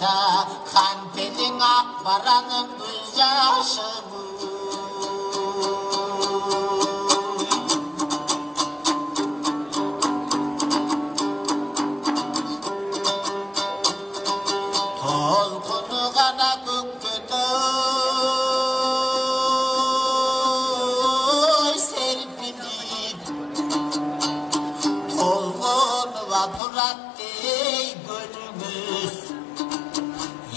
다 한패딩 앞바라는 불자심을 돌고는 가나 긋거든 셀피디 돌고는 와 불안대 걸음을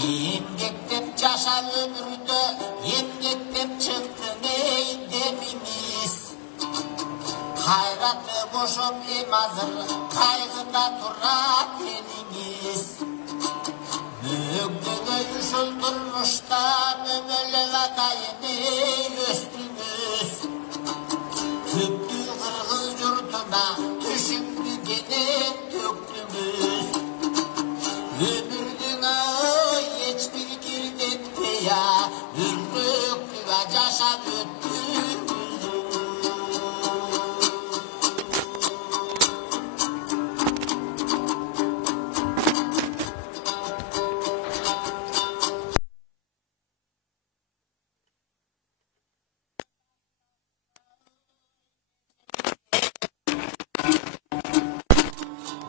임객된 자살 ömürde emgekten çıktın ey demimiz hayratı boşum emazır kaygıda durar eliniz büyüklüğü yüzül durmuşta ömürlü adayını üstümüz tüptü kırgız yurtuna düşündü gene töktümüz ömürdün hiçbir girdin ya ürlük ve yaşam öttümüz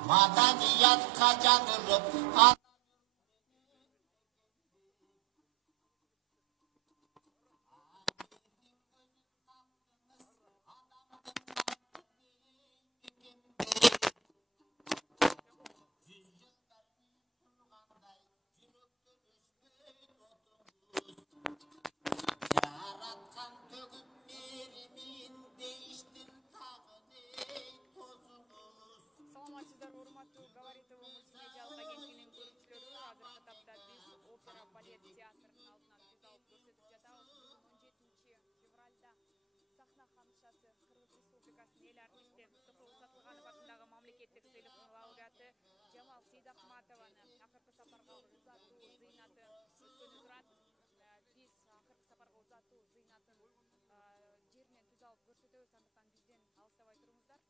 madaniyat kazanırıp yaratkan tөгüp merimin değiştin tağını tozunuz. Саламатсыздар, урматтуу Говорит ТВ мультимедиалык агенттигинин көрүүчүлөрү. Азыркы тапта биз опера балет театрынын алдынан биз алып көрсөтүп жатабыз. 17 февралда сахна ханышасы Кыргыз Республикасынын эл артисти Токтогул Сатылганов атындагы мамлекеттик сыйлыктын лауреаты Жамал Сейдахматованы акыркы сапарга узатуу зыйнаты өткөнү турат. Биз акыркы сапарга узатуу зыйнатын жеринен түз алып көрсөтөбүз, андыктан бизден алыстабай туруңуздар.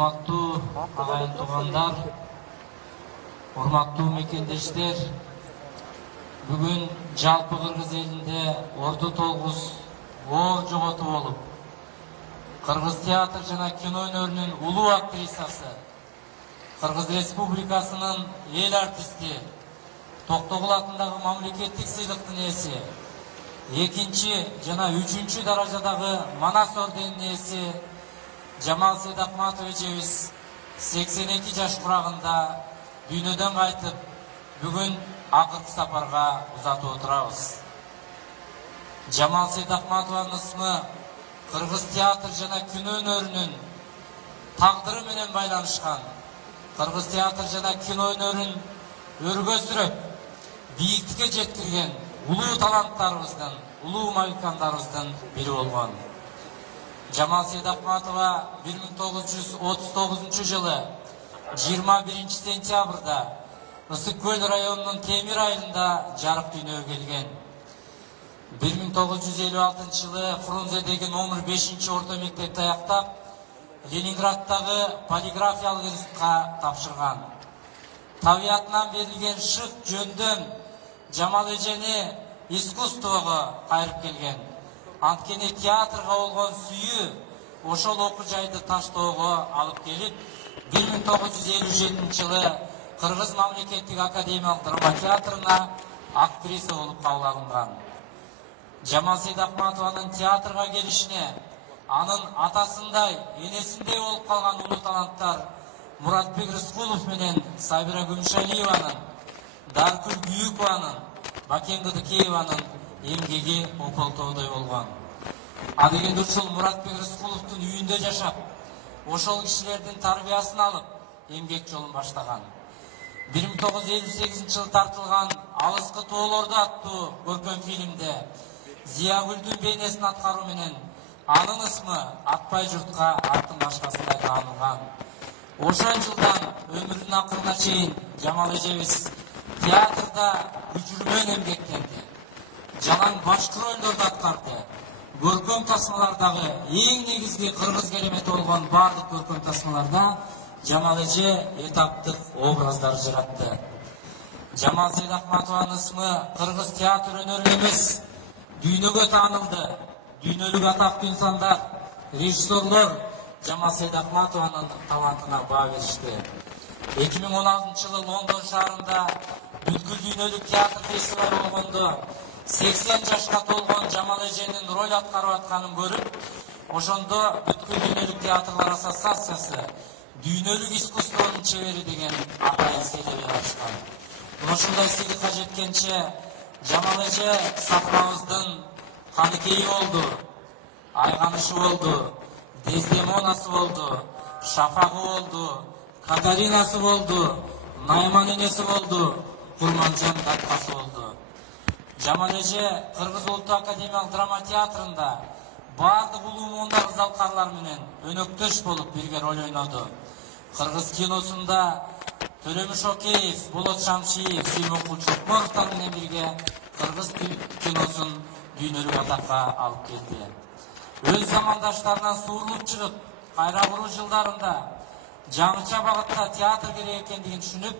Урматтуу агайын туугандар, урматтуу мекендештер, бүгүн жалпы Кыргыз элинде орду толгус оор жоготуу болуп, Кыргыз театр жана кино өнөрүнүн улуу актрисасы, Кыргыз Республикасынын эл артисти, Токтогул атындагы мамлекеттик сыйлыктын ээси, 2 жана 3 даражадагы Манас орденинин ээси Жамал Сейдахматов эжебиз 82 жаш курагында дүйнөдөн кайтып, бүгүн акыркы сапарга узатып отурабыз. Жамал Сейдахматованын ысмы Кыргыз театр жана кино өнөрүнүн тагдыры менен байланышкан, Кыргыз театр жана кино өнөрүн өргө сүрөп, бийиктикке жеткирген улуу таланттарыбыздын, улуу музыканттарыбыздын бири болгон. Жамал Сейдахматова 1939 жылы 21 сентябрда Ысык Көл районунун Темир айылында жарык дүйнөгө келген. 1956 жылы Фрунзедеги номер 5 орто мектепти аяктап, Ленинградтагы полиграфиялык институтка тапшырган. Табиятынан берилген шык жөндөн Жамал эжени искусствого кайрып келген. Анткени театрга болгон сүйүү ошол окуу жайды таштоого алып келип, 1957 жылы Кыргыз мамлекеттик академиялык драма театрына актриса болуп кабыл алынган. Жамал Сейдахматованын театрга келишине анын атасындай, энесиндей болуп калган улуу таланттар Муратбек Рыскулов менен Сабира Күмүшалиеванын, Даркүл Күйүкованын, Бакен Кыдыкееванын эмгеги ополтоодой болгон. Адегенде ушул Муратбек Рыскуловдун үйүндө жашап, ошол кишилердин тарбиясын алып, эмгек жолун баштаган. 1958 жылы тартылган Алыскы тоолорду аттуу көркөм фильмде Зиягүлдүн бейнесин аткаруу менен анын ысмы Атпай журтка аттын башкасындай таанылган. Ошол жылдан өмүрүнүн акырына чейин Жамал эжебиз театрда күчүрмөн эмгектенди. Жалаң башкы ролдорду аткарды. Көркөм тасмалардагы эң негизги кыргыз керемети болгон бардык көркөм тасмаларда Жамал эже этаптык образдар жаратты. Жамал Сейдахматованын ысмы кыргыз театр өнөрү эмес, дүйнөгө таанылды. Дүйнөлүк атактуу инсандар, режиссерлор Жамал Сейдахматованын талантына баа беришти. 2016 жылы Лондон шаарында бүткүл дүйнөлүк театр фестивалы болгондо 80 жашка толгон Жамал эженин роль аткарып атканын көрүп, ошондо бүткүл дүйнөлүк театрлар ассоциациясы дүйнөлүк искусствонун чебери деген атайын сыйлык алышкан. Ушундай сыйлыкка жеткенче Жамал эже сахнабыздын Каныкейи болду, Айганышы болду, Дездемонасы болду, Шафагы болду, Катаринасы болду, Найман энеси болду, Курманжан Даткасы болду. Жамал эже Кыргыз Улуттук академиялык драма театрында бардык улуу муундар залкарлар менен өнөктөш болуп бирге роль ойноду. Кыргыз киносунда Төлөмүш Океев, Болот Шамшиев, Симонкул Чокмоновтар менен бирге кыргыз киносун дүйнөлүк атакка алып келди. Өз замандаштарынан суурулуп чыгып, кайра куруу жылдарында жаңыча багытта театр керек экендигин түшүнүп,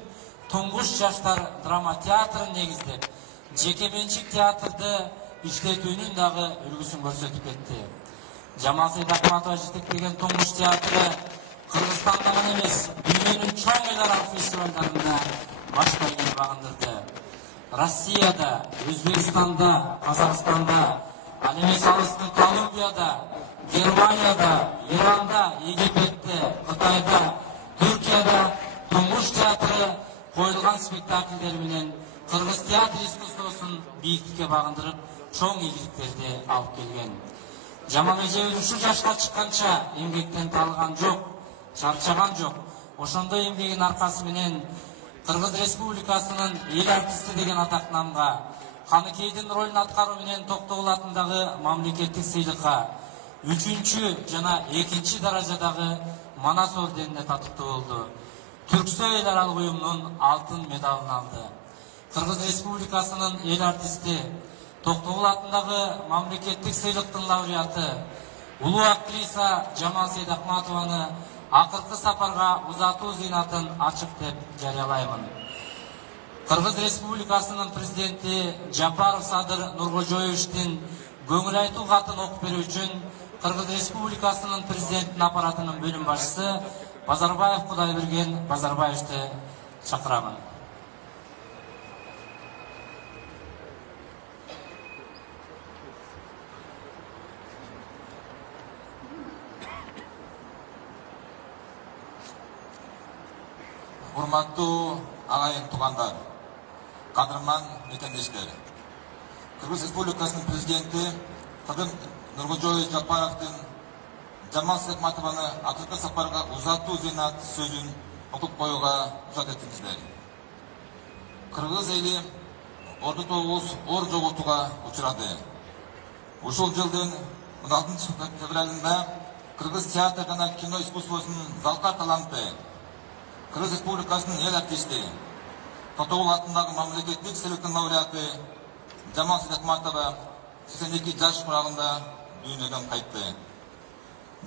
туңгуш жаштар драма театрын негиздеп, жеке менчик театрды иштетүүнүн дагы үлгүсүн көрсөтүп кетти. Жамал Сейдахматова жетектеген туңгуш театры Кыргызстанда гана эмес, дүйнөнүн чоң эл аралык фестивалдарында баш байгени багындырды. Россияда, Өзбекстанда, Казакстанда, ал эмес алыстын Колумбияда, Германияда, Иранда, Египетте, Кытайда, Түркияда туңгуш театры коюлган спектакльдер менен кыргыз театр искусствосун бийиктикке багындырып, чоң ийгиликтерди алып келген. Жамал эжебиз ушул жашка чыкканча эмгектен талган жок, чарчаган жок. Ошондой эмгегинин аркасы менен Кыргыз Республикасынын эл артисти деген атакнамга, Каныкейдин ролун аткаруу менен Токтогул атындагы мамлекеттик сыйлыкка, 3 жана 2 даражадагы Манас орденине татыктуу болду. Түрксой эл аралык уюмунун алтын медалын алды. Кыргыз Республикасынын эл артисти, Токтогул атындагы мамлекеттик сыйлыктын лауреаты, улуу актриса Жамал Сейдахматованы акыркы сапарга узатуу зыйнатын ачык деп жарыялаймын. Кыргыз Республикасынын президенти Жапаров Садыр Нуркожоевичтин көңүл айтуу катын окуп берүү үчүн Кыргыз Республикасынын президентинин аппаратынын бөлүм башчысы Базарбаев Кудайберген Базарбаевичти чакырамын. Урматтуу агайын туугандар, кадырман мекендештер. Кыргыз Республикасынын президенти Садыр Нуркожоевич Жапаровдун Жамал Сыдыкматованы акыркы сапарга узатуу зыйнат сөзүн окуп коюуга уруксат этиңиздер. Кыргыз эли орду тогуз оор жоготууга учурады. Ушул жылдын 16 февралында Кыргыз театр жана кино искусствосунун залкар таланты, Кыргыз Республикасынын эл артисти, Татоол атындагы мамлекеттик сыйлыктын лауреаты Жамал Сыдыкматова 82 жаш курагында дүйнөдөн кайтты.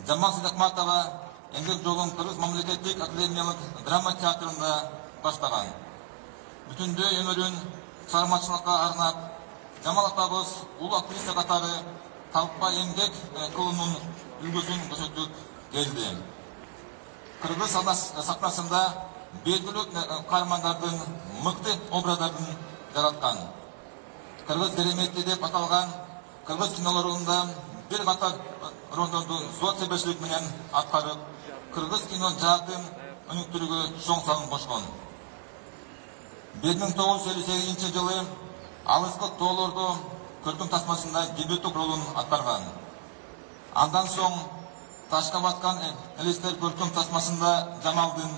Жамал Сыдыкматова эмгек жолун Кыргыз мамлекеттик академиялык драма театрында баштаган. Бүтүндөй өмүрүн чыгармачылыкка арнап, Жамал атабыз улуу актриса катары талпа эмгек кылуунун үлгүсүн көрсөтүп келди. Кыргыз сахнасында белгилүү каармандардын мыкты образдарын жараткан. Кыргыз керемети деп аталган кыргыз кинолорунда бир катар ролдорду зор себепчилик менен аткарып, кыргыз кино жаатын өнүктүрүүгө чоң салым кошкон. 1958 жылы Алыскы тоолордо көркөм тасмасында дебюттук ролун аткарган. Андан соң Ташка баткан элестер көркөм тасмасында Жамалдын,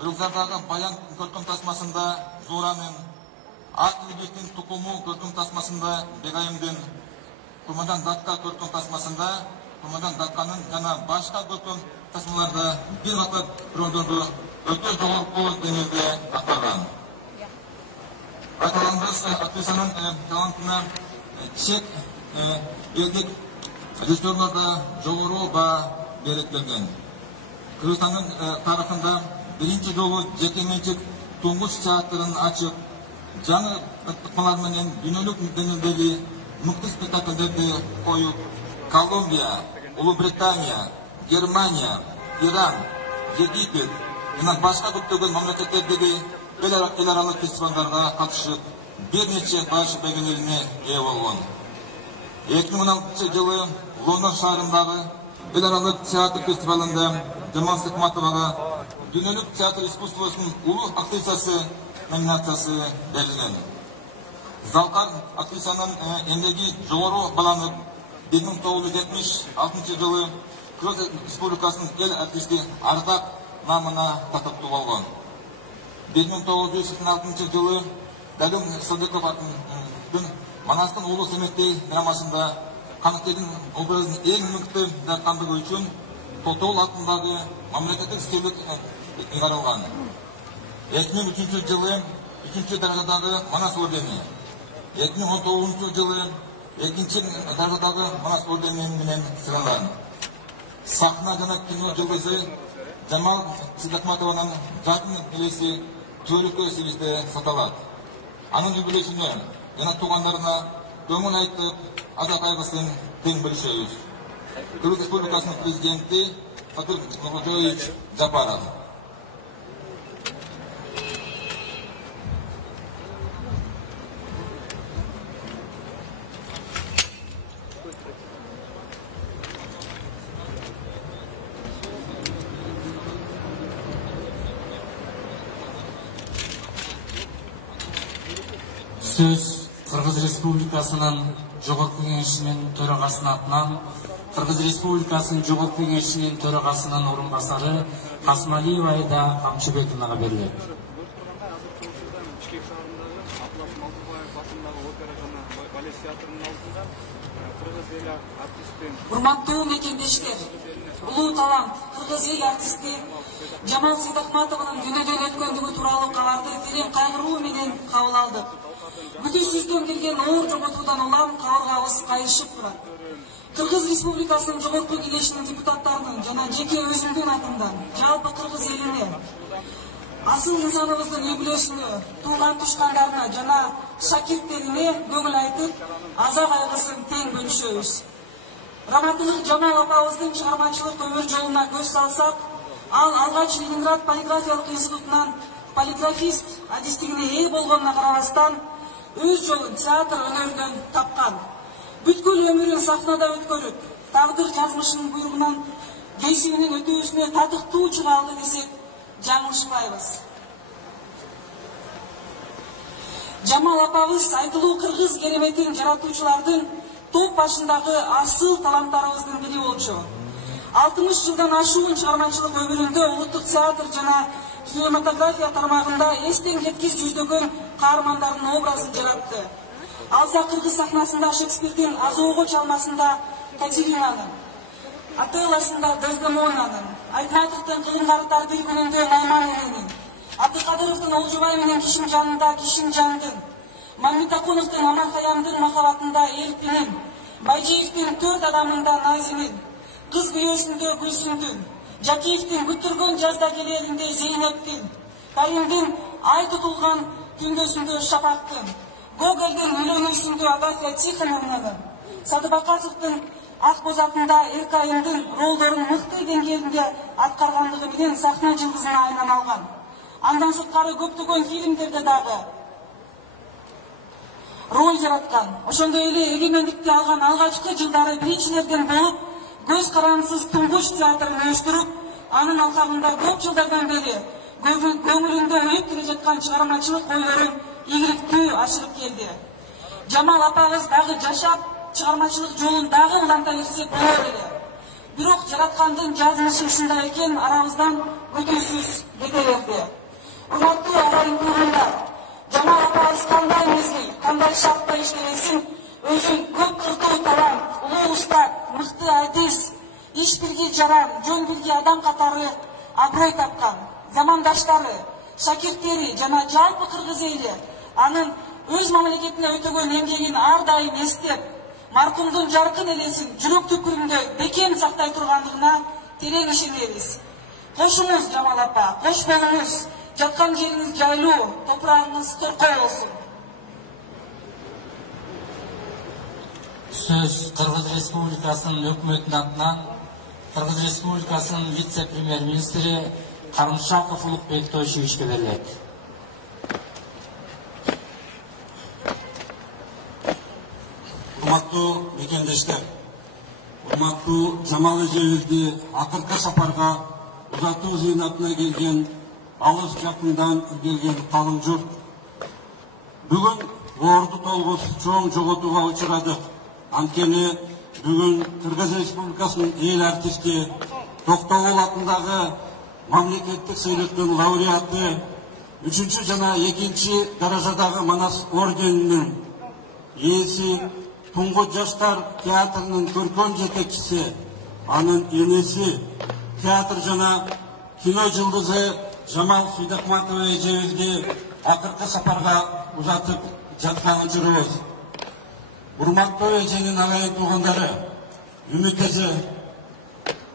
Үрүкзардагы баян көркөм тасмасында Зууранын, Ак Илбектин тукуму көркөм тасмасында Бегайымдын, Курмандан Датка көркөм тасмасында Курмандан Датканын жана башка көркөм тасмаларда бир катар ролдорду өтө жогорку деңгээлде аткарган. Айтылган актрисанын талантына чек элдик режиссерлордо жогору баа берип келген. Кыргызстандын тарыхында биринчи жолу жеке менчик туңгуч театрын ачып, жаңы ыкмалар менен дүйнөлүк деңгээлдеги мыкты спектакльдерди коюп, Колумбия, Улуу Британия, Германия, Иран, Египет жана башка көптөгөн мамлекеттердеги эл аралык фестивалдарга катышып, бир нече баш белгилерине ээ болгон. 2016 жылы Лондон шаарындагы эл аралык театр фестивалында Жамал Сыдыкматовага дүйнөлүк театр искусствосунун улуу актрисасы номинациясы берилген. Залкар актрисанын эмгеги жогору баланып, 1976 жылы Кыргыз Республикасынын эл артисти Ардак намына татыктуу болгон. 1986 жылы Далим Садыковдун Манастын улуу Семеттей драмасында Каныктердин образын эң мыкты жараткандыгы үчүн Татоол атындагы мамлекеттик сыйлык ыйгарылган. 2003 жылы 3 даражадагы Манас ордени, 2019 жылы 2 даражадагы Манас ордени менен сыйланган. Сахна жана кино жылдызы Жамал Сыдыкматованын жатын элеси төрүккө себизде саталат. Анын юбилейсине жана туугандарына көңүл айтып, аза кайгысын тең бөлүшөбүз. Кыргыз Республикасынын президенти Садыр Нуркожоевич Жапаров. Сөз Кыргыз Республикасынын Жогорку Кеңешинин төрагасынын атынан Кыргыз Республикасынын Жогорку Кеңешинин төрагасынын орун басары Касмалиева Айда Камчыбековага берилет. Урматтуу мекендештер, улуу талант кыргыз эл артисти Жамал Сыдыкматованын дүйнөдөн өткөндүгү тууралуу кабарды терең кайгыруу менен кабыл алдык. Бүтүнсүздөн келген оор жоготуудан улам кабыргабыз кайышып турат. Кыргыз Республикасынын Жогорку Кеңешинин депутаттарынын жана жеке өзүмдүн атымдан жалпы кыргыз элине асыл инсаныбыздын үйгүлөсүнө, тууган тушкандарына жана шакирттерине көңүл айтып, азап кайгысын тең бөлүшөбүз. Раматылык Жамал апабыздын чыгармачылык өмүр жолуна көз салсак, ал алгач Ленинград полиграфиялык институтунан полиграфист адистигине ээ болгонуна карабастан, өз жолун театр өнөрүнөн тапкан. Бүткүл өмүрүн сахнада өткөрүп, тагдыр жазмышынын буйругунан кесибинин өтөөсүнө татыктуу чыга алды десек, жаңылышпайбыз. Жамал апабыз айтылуу кыргыз кереметин жаратуучулардын топ башындагы асыл таланттарыбыздын бири болчу. 60 жылдан ашуун чыгармачылык өмүрүндө улуттук театр жана кинематография тармагында эстен кеткис жүздөгөн каармандардын образын жаратты. Алса кыргыз сахнасында Шекспирдин Азоого чалмасында Катеринанын, Отеллосунда Дездемонанын, Айтматовдун Кылымгарытар бир күнүндө Найман эненин, Абдыкадыровдун Олжубай менен Кишимжанында Кишимжандын, Мамитакуновдун Аманхаямдын махабатында Элпинин, Байжиевдин Төрт адамында Назинин, Кыз күйөөсүндө Гүлсүндүн, Жакиевдин Күттүргөн жазда келеринде Зейнептин, Каримдин Ай тутулган күндөсүндө Шапактын, Гогольдун Үйлөнүүсүндө Агафья Тихоновнанын, Садыбакасовдун Ак бозатында Эркайымдын ролдорун мыкты деңгээлинде аткаргандыгы менен сахна жылдызына айлана алган. Андан сырткары көптөгөн фильмдерде дагы роль жараткан. Ошондой эле эгемендикти алган алгачкы жылдары биринчилерден болуп, көз карандысыз туңгуч театрын өстүрүп, анын алкагында көп жылдардан бери көңүлүндө өйүп келе жаткан чыгармачылык ойлорун ийгиликтүү ашырып келди. Жамал апабыз дагы жашап, чыгармачылык жолун дагы уланта берсек болор эле. Бирок жараткандын жазмышы ушундай экен, арабыздан өтүүсүз кете берди. Урматтуу агайын туугандар, Жамал апабыз кандай мезгил, кандай шартта иштебесин, өзүн көп кыртуу талант, улуу устат, мыкты артист, иш бирги жаран, жөн бирги адам катары аброй тапкан. Замандаштары, шакирттери жана жалпы кыргыз эли анын өз мамлекетине өтөгөн эмгегин ар дайым эстеп, маркумдун жаркын элесин жүрөк түкүрүндө бекем сактай тургандыгына терең ишенебиз. Кошуңуз Жамал апа, кош болуңуз, жаткан жериңиз жайлуу, топурагыңыз торкоо болсун. Сөз Кыргыз Республикасынын өкмөтүнүн атынан Кыргыз Республикасынын вице-премьер-министри Карымшаков Улукбек Тойшевичке берилет. Урматтуу мекендештер, урматтуу Жамал эжебизди акыркы сапарга узатуу зыйнатына келген алыс жакындан келген калың журт. Бүгүн орду толгус чоң жоготууга учурадык. Анткени бүгүн Кыргыз Республикасынын эл артисти Токтогул атындагы мамлекеттик сыйлыктын лауреаты 3-чү жана 2-чи даражадагы Манас орденинин ээси, Туңгут жаштар театрынын көркөм жетекчиси, анын энеси, театр жана кино жылдызы Жамал Сейдакматова эжебизди акыркы сапарга узатып жатканын жүрөбүз. Урматтуу эженин агайын туугандары, Үмүт эже,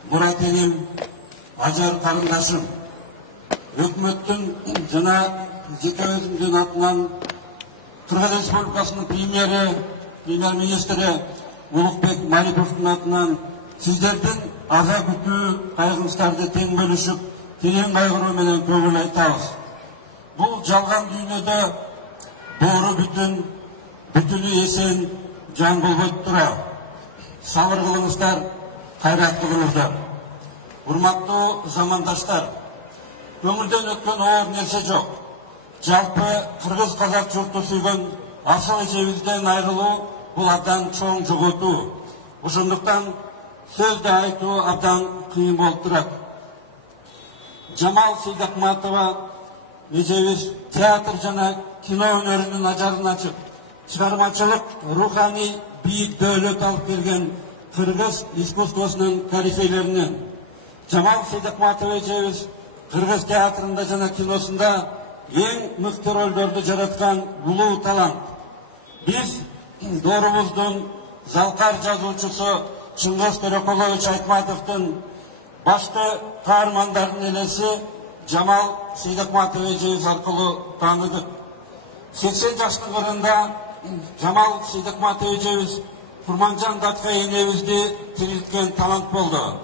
Мурат энем, Ажар карындашым, өкмөттүн жана жеке өзүмдүн атынан Кыргыз Республикасынын премьер-министри Улукбек Мариповдун атынан сиздердин аза күтүү кайгыңыздарды тең бөлүшүп, терең кайгыруу менен көңүл айтабыз. Бул жалган дүйнөдө боору бүтүн, бүтүнү эсен жан болбойт тура. Сабыр кылыңыздар, кайрат кылыңыздар. Урматтуу замандаштар, көңүлдөн өткөн оор нерсе жок. Жалпы кыргыз казак журту сүйгөн асыл эжебизден айрылуу бул абдан чоң жоготуу. Ошондуктан сөздү айтуу абдан кыйын болуп турат. Жамал Сейдакматова эжебиз театр жана кино өнөрүнүн ажарын ачып, чыгармачылык руханий бийик дөөлөт алып келген кыргыз искусствосунун корифейлеринен. Жамал Сейдакматова эжебиз кыргыз театрында жана киносунда эң мыкты ролдорду жараткан улуу талант. Биз доорубуздун залкар жазуучусу Чыңгыз Төрөкулович Айтматовдун башкы каармандардын элеси Жамал Сейдакматов эжебиз аркылуу тааныдык. 80 жаштын кырында Жамал Сейдакматов эжебиз Курманжан Датка энебизди тирилткен талант болду.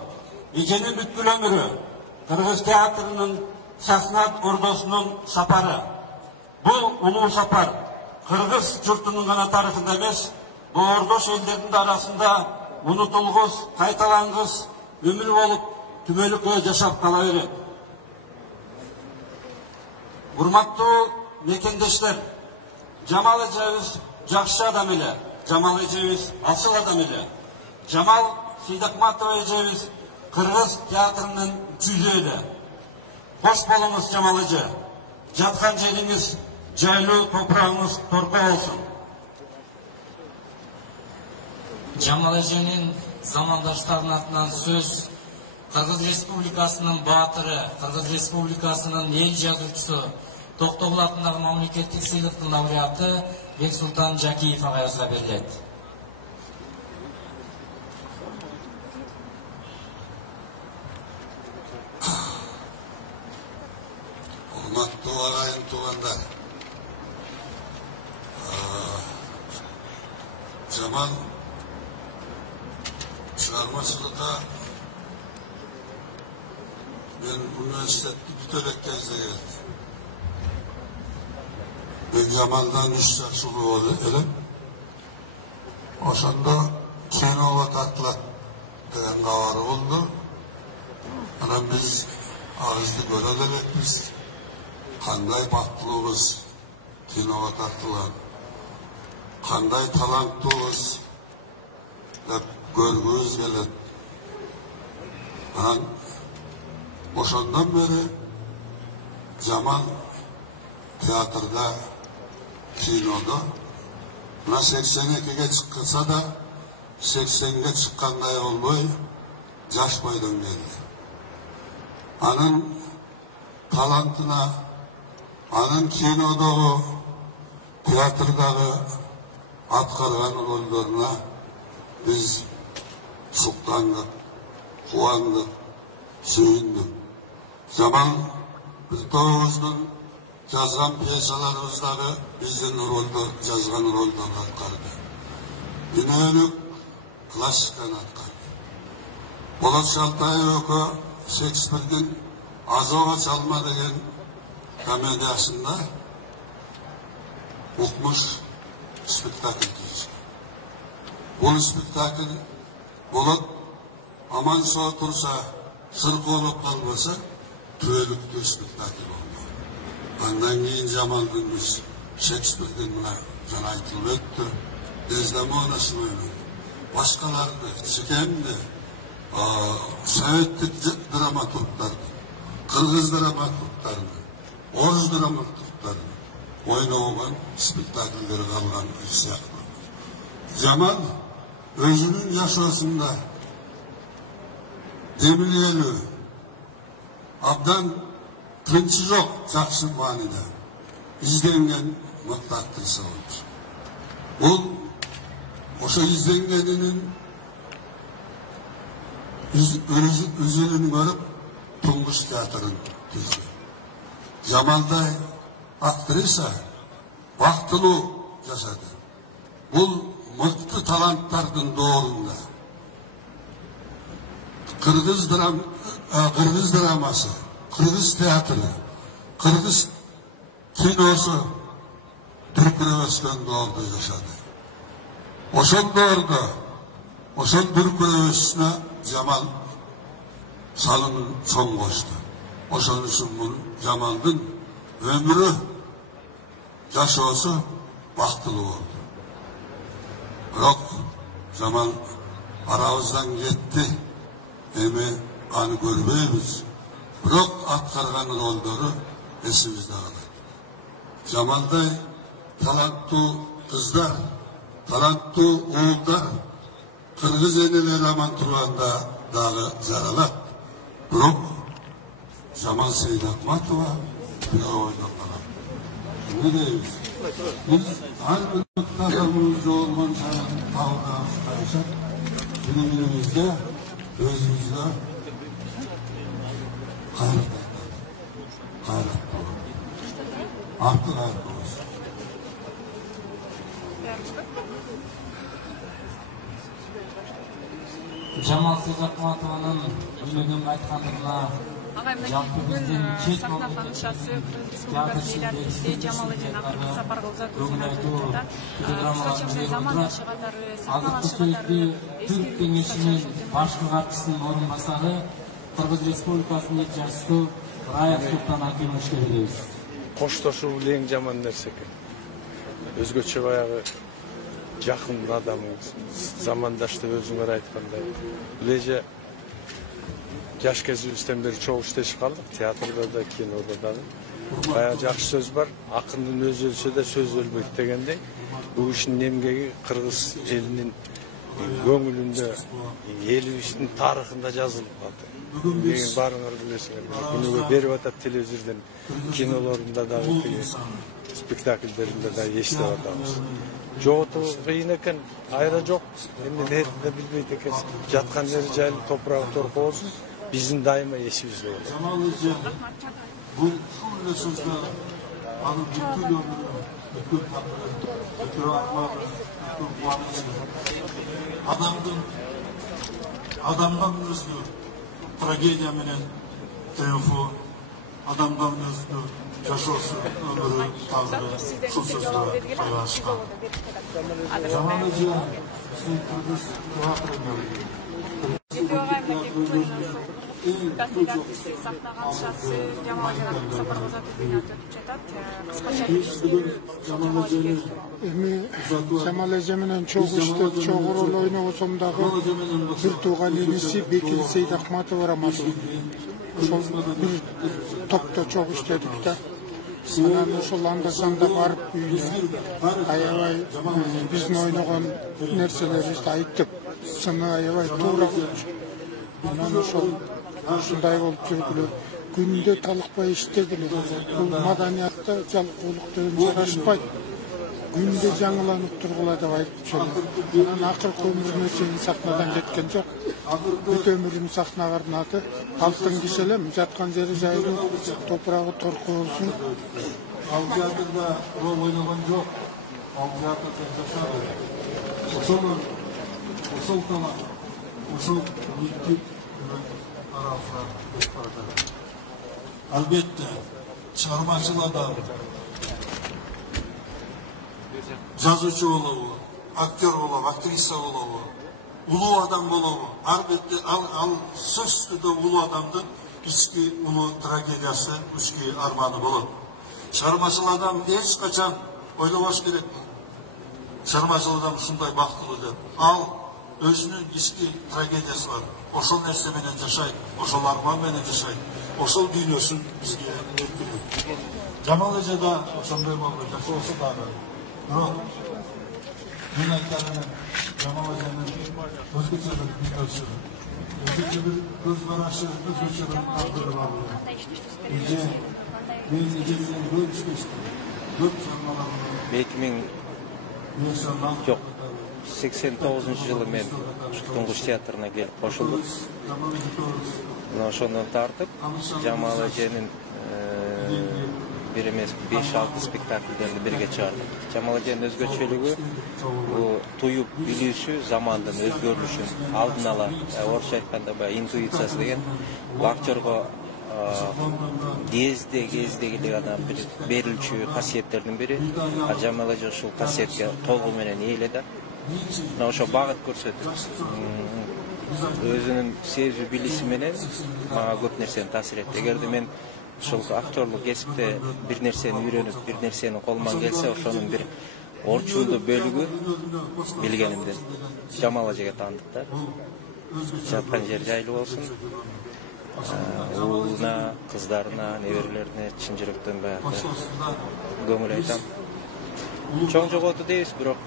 Эженин бүткүл өмүрү Кыргыз театрынын Сахнат ордосунун сапары. Бул улуу сапар Кыргыз журтунун гана тарыхында эмес, бул ордош элдердин арасында унутулгус, кайталангыс өмүр болуп түбөлүккө жашап кала берет. Урматтуу мекендештер, Жамал эжебиз жакшы адам эле, Жамал эжебиз асыл адам эле. Жамал Сейдакматов эжебиз Кыргыз театрынын жүзү эле. Кош болуңуз Жамал эже. Жаткан жериңиз жайлуу, топурагыңыз торко болсун. Жамал эженин замандаштарынын атынан сөз Кыргыз Республикасынын баатыры, Кыргыз Республикасынын эл жазуучусу, Токтогул атындагы мамлекеттик сыйлыктын лауреаты Бексултан Жакиев агайыбызга берилет. Урматтуу агайын туугандар, Жамал чыгармачылыкка мен университетти бүтө элек кезде келди. Мен Жамалдан 3 жаш улуу элем. Ошондо киного тартылат деген кабары болду. Анан биз агызды көрө элекпиз. Кандай бактылуубуз киного тартылган, кандай таланттуубуз деп көргүбүз келет. Анан ошондон бери Жамал театрда, кинодо, мына 82-ге чыкканса да 80-ге чыккандай болбой жаш бойдон келди. Анын талантына, анын кинодогу, театрдагы аткарган ролдоруна биз суктандык, кубандык, сүйүндүк. Жамал бир тобубуздун жазган пьесаларыбыздагы биздин жазган ролдорду аткарды. Дүнөлүк классиканы аткарды. Болот Шалтаев экөө Шекспирдин Азова чалма деген комедиясында укмуш спектакль кийишкен. Бул спектакль болот аман соо турса, сыркоолоп калбаса, түбөлүктүү спектакль болду. Андан кийин Жамалдын биз Шекспирдин мына жана айтылып өттү, Дездемонасын ойнойт. Башкаларды, Чекемди, советтик драматургдарды, кыргыз драматургдарды, орус драматургдарды ойногон спектакльдер калган сыяктуу. Жамал өзүнүн жашоосунда демилгелүү, абдан тынчы жок, жакшы мааниде изденген мыкты актриса болчу. Бул ошо изденгенинин үзүлүн көрүп туңгуч театрын түздү. Жамалдай актриса бактылуу жашады. Бул мыкты таланттардын доорунда кыргыз драмасы, кыргыз театры, кыргыз киносу дүркүрөп өскөн доорду жашады. Ошол доордо, ошол дүркүрөп өсүшүнө Жамал салымын чоң кошту. Ошон үчүн Жамалдын өмүрү, жашоосу бактылуу болду. Бирок Жамал арабыздан кетти. Эми аны көрбөйбүз. Бирок аткарган ролдору эсибизде калат. Жамалдай таланттуу кыздар, таланттуу уулдар кыргыз энелери аман турганда дагы жаралат. Бирок Жамал Сейдакматова бир ойдон калат. Эмне дейбиз? Биз ар бир адамыбызда болгон шаардын табыгыбыз кайышат. bilimimizde özümüzde gayret etmeli. Gayret bulun. Artı gayret olsun. Жамал Сыйжакматованын үйлөнүп айткандыгына жалпы биздин чет сахна ханышасы республикасы эл артисти Жамал эжен акыркы сапар кылса көзүн айтып жатат. Замандашы катары сахналашы катары Түрк кеңешинин башкы катчысынын орун басары Кыргыз Республикасынын эки жашты Раев Султан Акимовичке беребиз. Коштошуу эң жаман нерсе экен. Өзгөчө баягы жакын адамыңыз, замандашты өзүңөр айткандай. Леже жаш кезибизден бери чогуу иштешип калдык, театрда да, кинода дагы. Баягы жакшы сөз бар, акындын өзү өлсө да сөз өлбөйт дегендей. Бул иштин эмгеги кыргыз элинин көңүлүндө, элибиздин тарыхында жазылып калды. Деген баарыңар билесиңер. Күнүгө берип атат телевизордон, кинолорунда дагы, спектакльдеринде дагы эстеп атабыз. Жооту кыйын экен, айра жок. Эми нетинде билбейт экенсиз. Жаткан жери жайлы, топурагы торко болсун, биздин дайыма эсибизде болот. Жамал эже бул ушул сөздө анын бүткүл өмүрү, бүткүл тапкыры, бүткүл арманы, бүткүл кубанычы адамдан өзгө трагедия менен триумфу, адамдан өзгө жашоосу, өмүрү, тагдыры ушул сөздө байланышкан. Жамал эже биздин кыргыз театрынын Эл артисти сахна ханышасы Жамал эжен акыркы сапар кылса көзүн айтып жатат. Кыскача Жамал эже менен чогуу иштеп, чогуу роль ойнобосом дагы бир тууган иниси Бекил Сейдахматова Рамазан. Ошол бир топто чогуу иштедик да. Анан ошол анда-санда барып үйүнө аябай биздин ойногон нерселерибизди айтып, сыны аябай туура болчу. Анан ошол ушундай болуп жүргүлө күндө талыкпай иштегиле. Бул маданиятта жалкоолук деген жарашпайт. Күндө жаңыланып тургула деп айтып жүрөм. Анан акыркы өмүрүнө чейин сахнадан кеткен жок. Бүт өмүрүн сахнага арнады. Алтын киселем, жаткан жери жайлуу, топурагы торко болсун. Ал театрда роль ойногон жок. Ал театрда жашады. Ошол талант, ошол мектеп арасында өтүп баратат. Албетте, чыгармачыларда жазуучу болобу, актер болобу, актриса болобу, улуу адам болобу, албетте ал сөзсүз түрдө улуу адамдын ички улуу трагедиясы, ички арманы болот. Чыгармачыл адам эч качан ойлобош керек. Чыгармачыл адам ушундай бактылуу деп. Ал өзүнүн ички трагедиясы бар. Ошол нерсе менен жашайт, ошол арман менен жашайт, ошол дүйнөсүн бизге берди. Жамал эже да ошондой болду, жашоосу дагы. Бирок мен айтканым Жамал эженин өзгөчө бир дүйнөсү, өзгөчө бир көз карашы, өзгөчө бир тагдыры бар. Мен эже менен бөлүшмөштүм. Көп чармаларым. 89-жылы мен Туңгуш театрына келип кошулдум. Ошондон тартып Жамал эженин бир эмес 5-6 спектакльдерди бирге чыгардык. Жамал эженин өзгөчөлүгү бул туюп билүүсү, замандын өзгөрүлүшүн алдын ала, орусча айтканда баягы интуициясы деген актёрго кездеги гана бир берилчү касиеттердин бири. Жамал эже ушул касиетке толугу менен ээле да. Ошо багыт көрсөтүп, өзүнүн сезүү билиси менен мага көп нерсени таасир этти. Эгерде мен ушул актерлук кесипте бир нерсени үйрөнүп, бир нерсени колуман келсе, ошонун бир орчундуу бөлүгү билгенимден Жамал эжеге таандык да. Жаткан жери жайлуу болсун. Уулуна, кыздарына, неберелерине чын жүрөктөн баягы көңүл айтам. Чоң жоготу дейбиз, бирок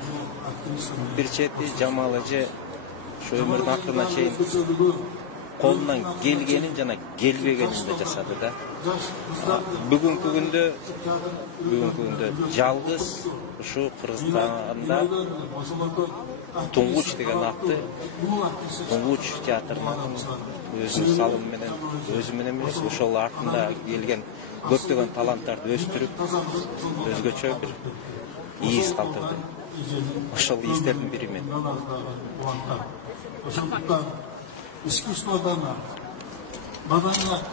бир чети Жамал эже ушу өмүрүнүн акырына чейин колунан келгенин жана келбегенин да жасады да. Бүгүнкү күндө жалгыз ушу Кыргызстанда Туңгуч деген атты Туңгуч театрынын өзүнүн салымы менен, өзү менен эмес, ошол артында келген көптөгөн таланттарды өстүрүп, өзгөчө бир иис калтырды. Ошол иистердин бири мен. Ошондуктан искусстводан маданият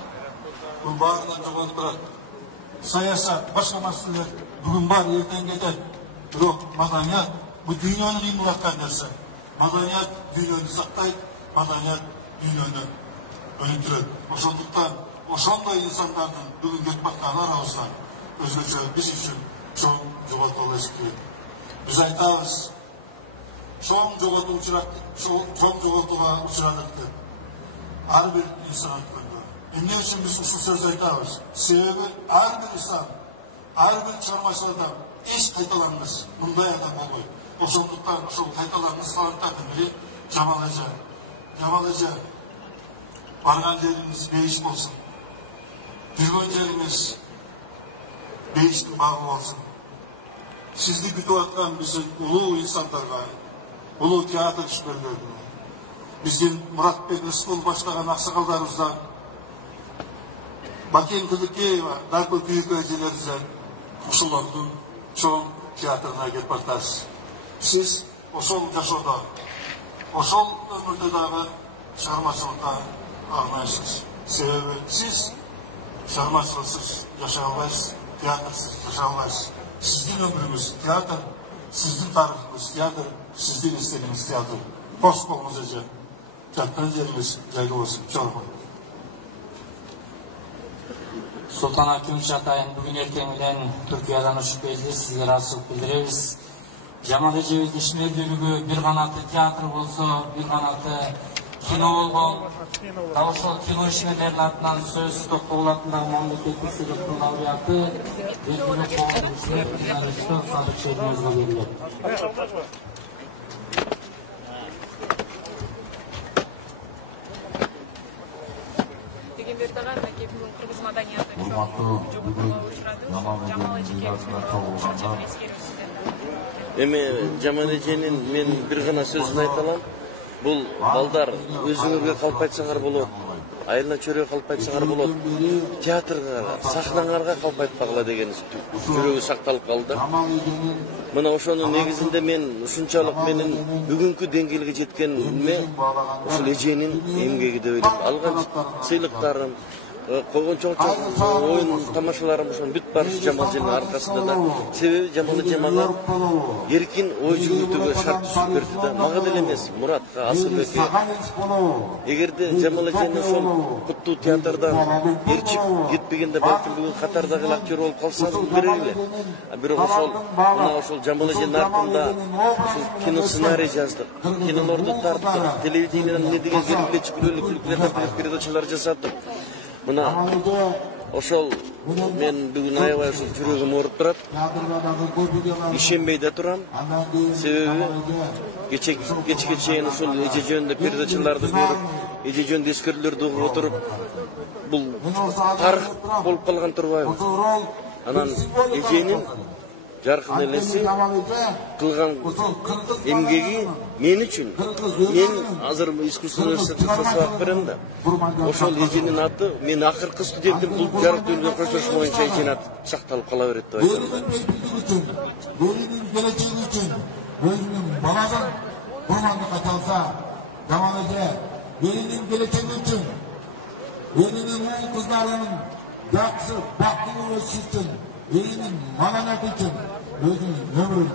бул баарынан жогору турат. Саясат, башка маселелер бүгүн бар, эртең кетет. Бирок маданият бул дүйнөнү кыймылдаткан нерсе. Маданият дүйнөнү сактайт, маданият дүйнөнү өнүктүрөт. Ошондуктан ошондой инсандардын бүгүн кетип аткан арабыздан өзгөчө биз үчүн чоң жоготуу эски. Биз айтабыз, чоң жоготууга учурадык деп. Ар бир инсан өткөндө. Эмне үчүн биз ушул сөздү айтабыз? Себеби ар бир инсан, ар бир чыгармачыл адам эч кайталангыс, мындай адам болбойт. Ошондуктан ошол кайталангыс таланттардын бири Жамал эже. Жамал эже, барган жериңиз бейиш болсун. Жүргөн жериңиз бейиштин багы болсун. Сизди күтүп аткан биздин улуу инсандарга, улуу театр ишмерлерине, биздин Муратбек Рыскул баштаган аксакалдарыбыздан, Бакен Кылыкеева, Даркүл Күйүкө эжелерибизден ушулардын чоң театрына келип бартасыз. Сиз ошол жашоодо, ошол өмүрдө дагы чыгармачылыкка арнайсыз. Себеби сиз чыгармачылыксыз жашай албайсыз, театрсыз жашай албайсыз. Сиздин өмүрүңүз театр, сиздин тарыхыңыз театр, сиздин эстегиңиз театр. Кош болуңуз эже. Жаткан жериңиз жайлуу болсун. Чоң. Султан Акимович атайын бүгүн эртең менен Түркиядан учуп келди. Сизге ыраазычылык билдиребиз. Жамал эжебиздин ишмердүүлүгү бир канаты театр болсо, бир канаты кино болгон. Дал ошол кино ишмерлеринин атынан сөз Токтогул атындагы мамлекеттик сыйлыктын лауреаты Садык Шеримовго берилет. Тегенберди ага мектебинин кыргыз маданияты жоготууга учурады. Жамал эжеге эми Жамал эженин мен бир гана сөзүн айта алам. Бул балдар өзүңөргө калп айтсаңар болот. Айылына чөрөгө калп айтсаңар болот. Театрга, сахнаңарга калп айтпагыла деген жүрөгү сакталып калды. Мына ошонун негизинде мен ушунчалык менин бүгүнкү деңгээлге жеткениме ошол эженин эмгеги деп ойлойм. Алган сыйлыктарым, койгон чоң оюн тамашаларым ошон бүт барышы Жамал эженин аркасында да. Себеби Жамал эже мага эркин ой жүгүртүүгө шарт түзүп берди да. Мага деле эмес, Муратка, Асылбекке. Эгерде Жамал эжени ошол куттуу театрдан ээрчип кетпегенде балким бүгүн катардагы актер болуп калсам берер эле. Бирок мына ошол Жамал эженин артында ошол кино сценарий жаздык, кинолорду тарттык, телевидениеден эмне деген күлкүлүү передачалар жасадык. Мына ошол мен бүгүн аябай ошол жүрөгүм ооруп турат. Ишенбей да турам. Себеби кечке чейин ошол эже жөнүндө передачаларды көрүп, эже жөнүндө эскертүүлөрдү угуп отуруп, бул тарых болуп калган турбайбы? Анан эженин жаркын элеси кылган эмгеги мен үчүн, мен азыр искусство университетинде сабак берем да. Ошол эженин аты, мен акыркы студентим бул жарык дүниеден көрсөтүш боюнча эженин аты сакталып кала берет деп айтам. Өзүнүн келечеги үчүн, өзүнүн баласын курмандыкка чалса, Жамал эже өзүнүн келечеги үчүн, өзүнүн уул кыздарынын жакшы, бактылуу өсүшү үчүн, өзүнүн маданияты үчүн, өзүнүн өмүрүн,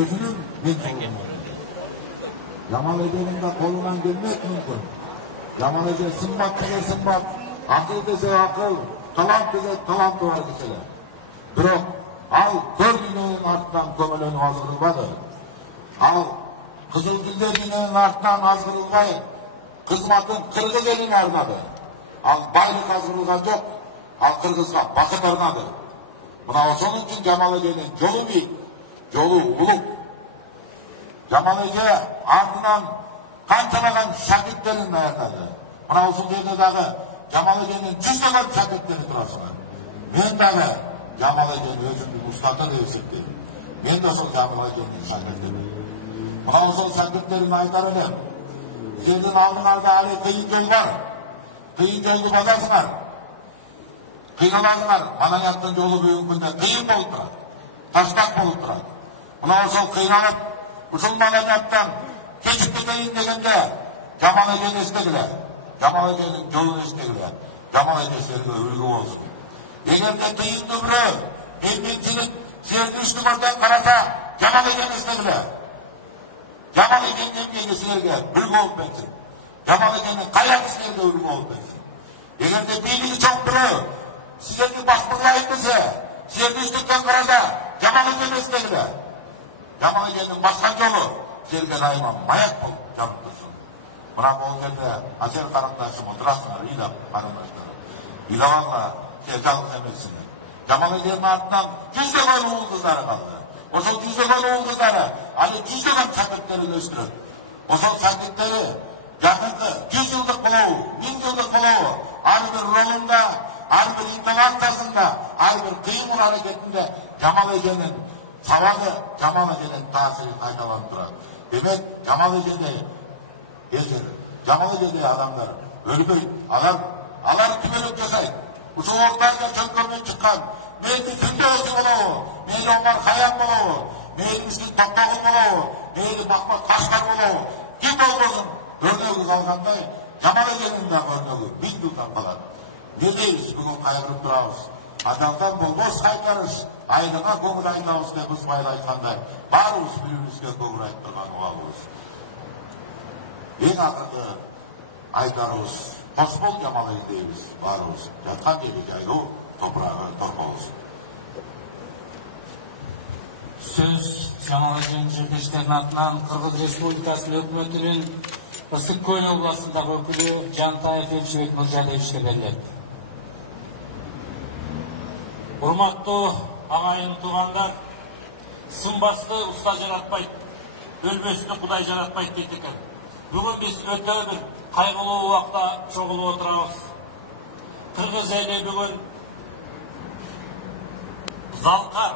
өзүнүн денсаулыгын. Жамал эженин да колунан келмек мүмкүн. Жамал эже сымбат десе сымбат, акыл десе акыл, талант десе таланты бар киши. Бирок ал көр дүйнөнүн артынан көмөлөнүп азгырылбады. Ал кызыл гүлдөр дүйнөнүн артынан азгырылбай, кызматын кыргыз элине арнады. Ал байлык азгырылган жок, ал кыргызга бакыт арнады. Мына ошон үчүн Жамал эженин жолу бийик, жолу улук. Жамал эже артынан канчалаган шакирттерин даярдады. Мына ушул жерде дагы Жамал эженин жүздөгөн шакирттери турасыңар. Мен дагы Жамал эжени өзүмдүн устаты деп эсептейм. Мен да ошол Жамал эженин шакиртимин. Мына ошол шәкірттерime айтар элем. Сіздердің алдыңарда әлі қиын жол бар. Қиын жолды басасыңар. Қиналасыңар. Маданияттың жолы бүгінгі күнде қиын болып тұрады. Таштақ болып тұрады. Мына ошол қиналып, ушул маданияттан кечип кетейин дегенде Жамал эжени эстегиле. Жамал эженин жолун эстегиле. Жамал эже силерге үлгү болсун. Эгерде кыйындуу бирөө эмгекчилик силерди үстүңөрдөн караса, Жамал эжени эстегиле. Жамал эженин эмгеги силерге үлгү болуп кетсин. Жамал эженин кайраты силерге үлгү болуп кетсин. Эгерде бийлиги чоң бирөө силерди башкарайын десе, силерди үстүңөрдөн караса, Жамал эжени эстегиле. Жамал эженин башка жолу силерге дайыма маяк болуп жанып турсун. Мына бул жерде асер карындашым отурасыңар, ыйлап карындаштар. Ыйлабаңла, силер жалгыз эмессиңер. Жамал эженин артынан жүздөгөн уул кыздары калды. Ошол жүздөгөн уул кыздары али жүздөгөн шакирттерин өстүрөт. Ошол шакирттери жакынкы 100 жылдык болобу, 1000 жылдык болобу, ар бир ролунда, ар бир интонациясында, ар бир кыймыл аракетинде Жамал эженин сабагы, Жамал эженин таасири кайталанып турат. Демек, Жамал эжеде Жамал эжеде адамдар өлбөйт. Алар түбөлүк жасайт. Ушул ортага чөңкөрдөн чыккан мейли Сүндөөсү болобу, мейли Омар Хаям болобу, мейли Муштук Токтогул болобу, мейли Махмат Кашкар болобу, ким болбосун өрнөгү калгандай Жамал эженин дагы өрнөгү 1000 жылдан калат. Не дейбиз, бүгүн кайгырып турабыз. Адамдан болбос кайтарыш, айылыңа көңүл айтабыз деп Ысмайыл айткандай, баарыбыз бири-бирибизге көңүл айтып турган убагыбыз. Ең акыркы айтарыбыз кош бол Жамал эже дейбиз, баарыбыз. Жаткан жери жайлуу, топурагы торкобуз. Сөз Жамал эженин жерлештеринин атынан Кыргыз Республикасынын өкмөтүнүн Ысык Көл областындагы өкүлү Жантаев Элчибек Мырзалиевичке берилет. Урматтуу агайын туугандар, сымбасты уста жаратпайт, өлбөсүнү Кудай жаратпайт дейт экен. Бүгүн биз өтө бир кайгылуу убакта чогулуп отурабыз. Кыргыз эли бүгүн залкар,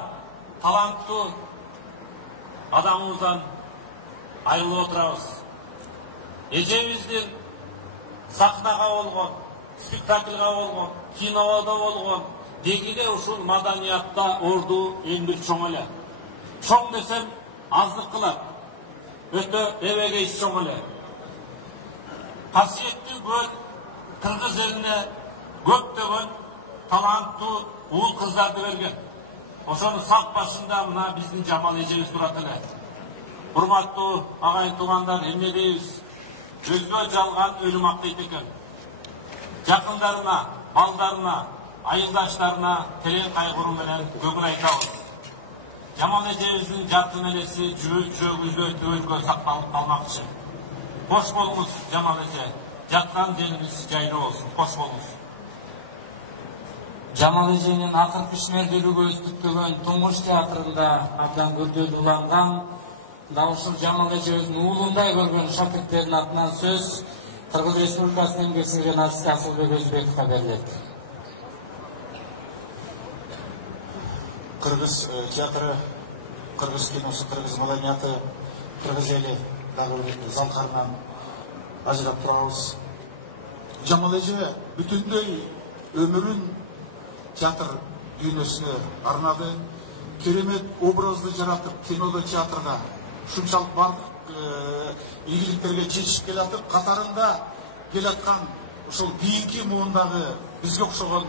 таланттуу адамыбыздан айрылып отурабыз. Эжебиздин сахнага болгон, спектаклга болгон, киноодо болгон дегиде ушул маданиятта орду эң бир чоң эле. Чоң десем аздык кылат. Өтө эбегейс чоң эле. Касиеттүү көл Кыргыз элине көптөгөн таланттуу уул кыздарды берген. Ошонун сак башында мына биздин Жамал эжебиз турат эле. Урматтуу агайын туугандар, эмне дейбиз? Өзгө жалган өлүм ак дейт экен. Жакындарына, балдарына, айылдаштарына терең кайгыруу менен көңүл айтабыз. Жамал эжебиздин жаркын элеси жүрөгүбүздө өтө сакталып калмакчы. Кош болуңуз Жамал эже, жаткан жериңиз жайлуу болсун. Кош болуңуз. Жамал эженин акыркы ишмердүүлүгү өстүктөгөн Туңгуш театрында абдан күрдөлүү уланган, да ушул Жамал эжебиздин уулундай көргөн шакирттердин атынан сөз Кыргыз Республикасынын эмгек сиңирген артист Асылбек Өзбековго берилет. Кыргыз театры, Кыргыз киносу, Кыргыз маданияты, Кыргыз эли дагы залкарынан ажырап турабыз. Жамал эже бүтүндөй өмүрүн театр дүйнөсүнө арнады. Керемет образды жаратып, кинодо, театрда ушунчалык бардык ийгиликтерге жетишип келатып, катарында келаткан ушул кийинки муундагы бизге окшогон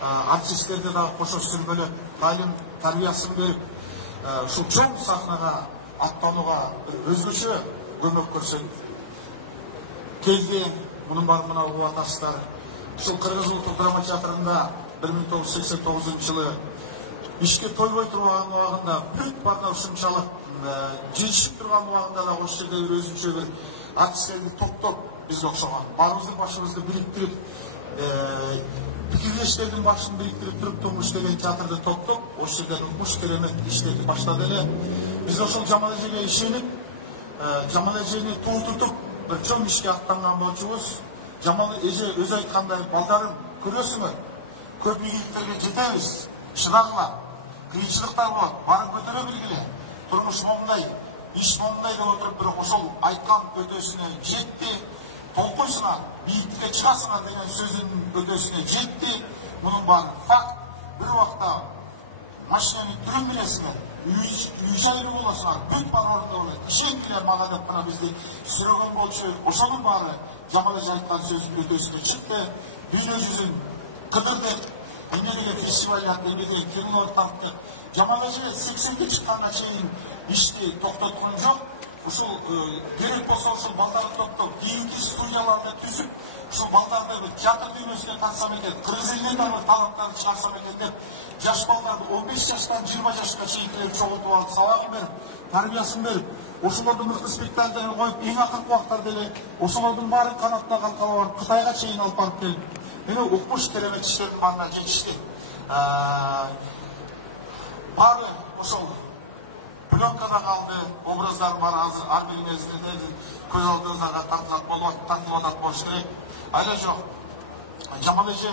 артисттерди дагы кошо сүрмөлөп, талим тарбиясын берип, ушул чоң сахнага аттанууга бир өзгөчө көмөк көрсөтүп келди. Мунун баары мына убаташтар ушул Кыргыз улуттук драма театрында 1989 жылы ишке тойбой турган убагында, бүт барда ушунчалык жетишип турган убагында да ошол жерде бир өзүнчө бир артисттерди топтоп бизге окшогон, баарыбыздын башыбызды бириктирип, пикирлештердин башын бириктирип туруп Туңгуш деген театрды топтоп, ошол жерден укмуш керемет иштерди баштады эле. Биз ошол Жамал эжеге ишенип, Жамал эжени туу тутуп бир чоң ишке аттанган болчубуз. Жамал эже өзү айткандай, балдарым, көрөсүңөр, көп ийгиликтерге жетебиз, чыдагыла, кыйынчылыктар болот, баарын көтөрө билгиле. Турмуш моңдай, иш болмай деп отырып, бирок ошол айткан өтөсүнө жетти. Толкуйсуңар, бийликке чыгасыңар деген сөзүнүн өтөсүнө жетти. Мунун баары факт. Бир убакта машинаны түрүн билесиңер, үй жайлуу болосуңар, бүт бар орунда болот. Ишенгилер мага деп мына бизди сүрөгөн болчу. Ошонун баары Жамал эже айткан сөздүн өтөсүнө чыкты. Дүйнө жүзүн кыдырды. Эмнеге фестиваль эмнеге кеңип орталыкты. Жамал эже 80-ге чыкканга чейин ишти токтоткон жок. Ушул керек болсо ушул балдарды топтоп, кийинки студияларды түзүп, ушул балдарды бир театр дүйнөсүнө тартсам экен, кыргыз элинен дагы таланттарды чыгарсам экен деп, жаш балдарды 15 жаштан 20 жашка чейинкилерди чогултуп алып, сабагын берип, тарбиясын берип, ошолордун мыкты спектакльдерин коюп, эң акыркы убактарда эле ошолордун баарын канатта калкалап барып, Кытайга чейин алып барып келип, мени укмуш керемет иштердин баарына жетишти. Баары ошол пленкада калды, образдар бар, азыр ар бириңиздин көз алдыңыздарга тартылып атат болуш керек. Айла жок. Жамал эже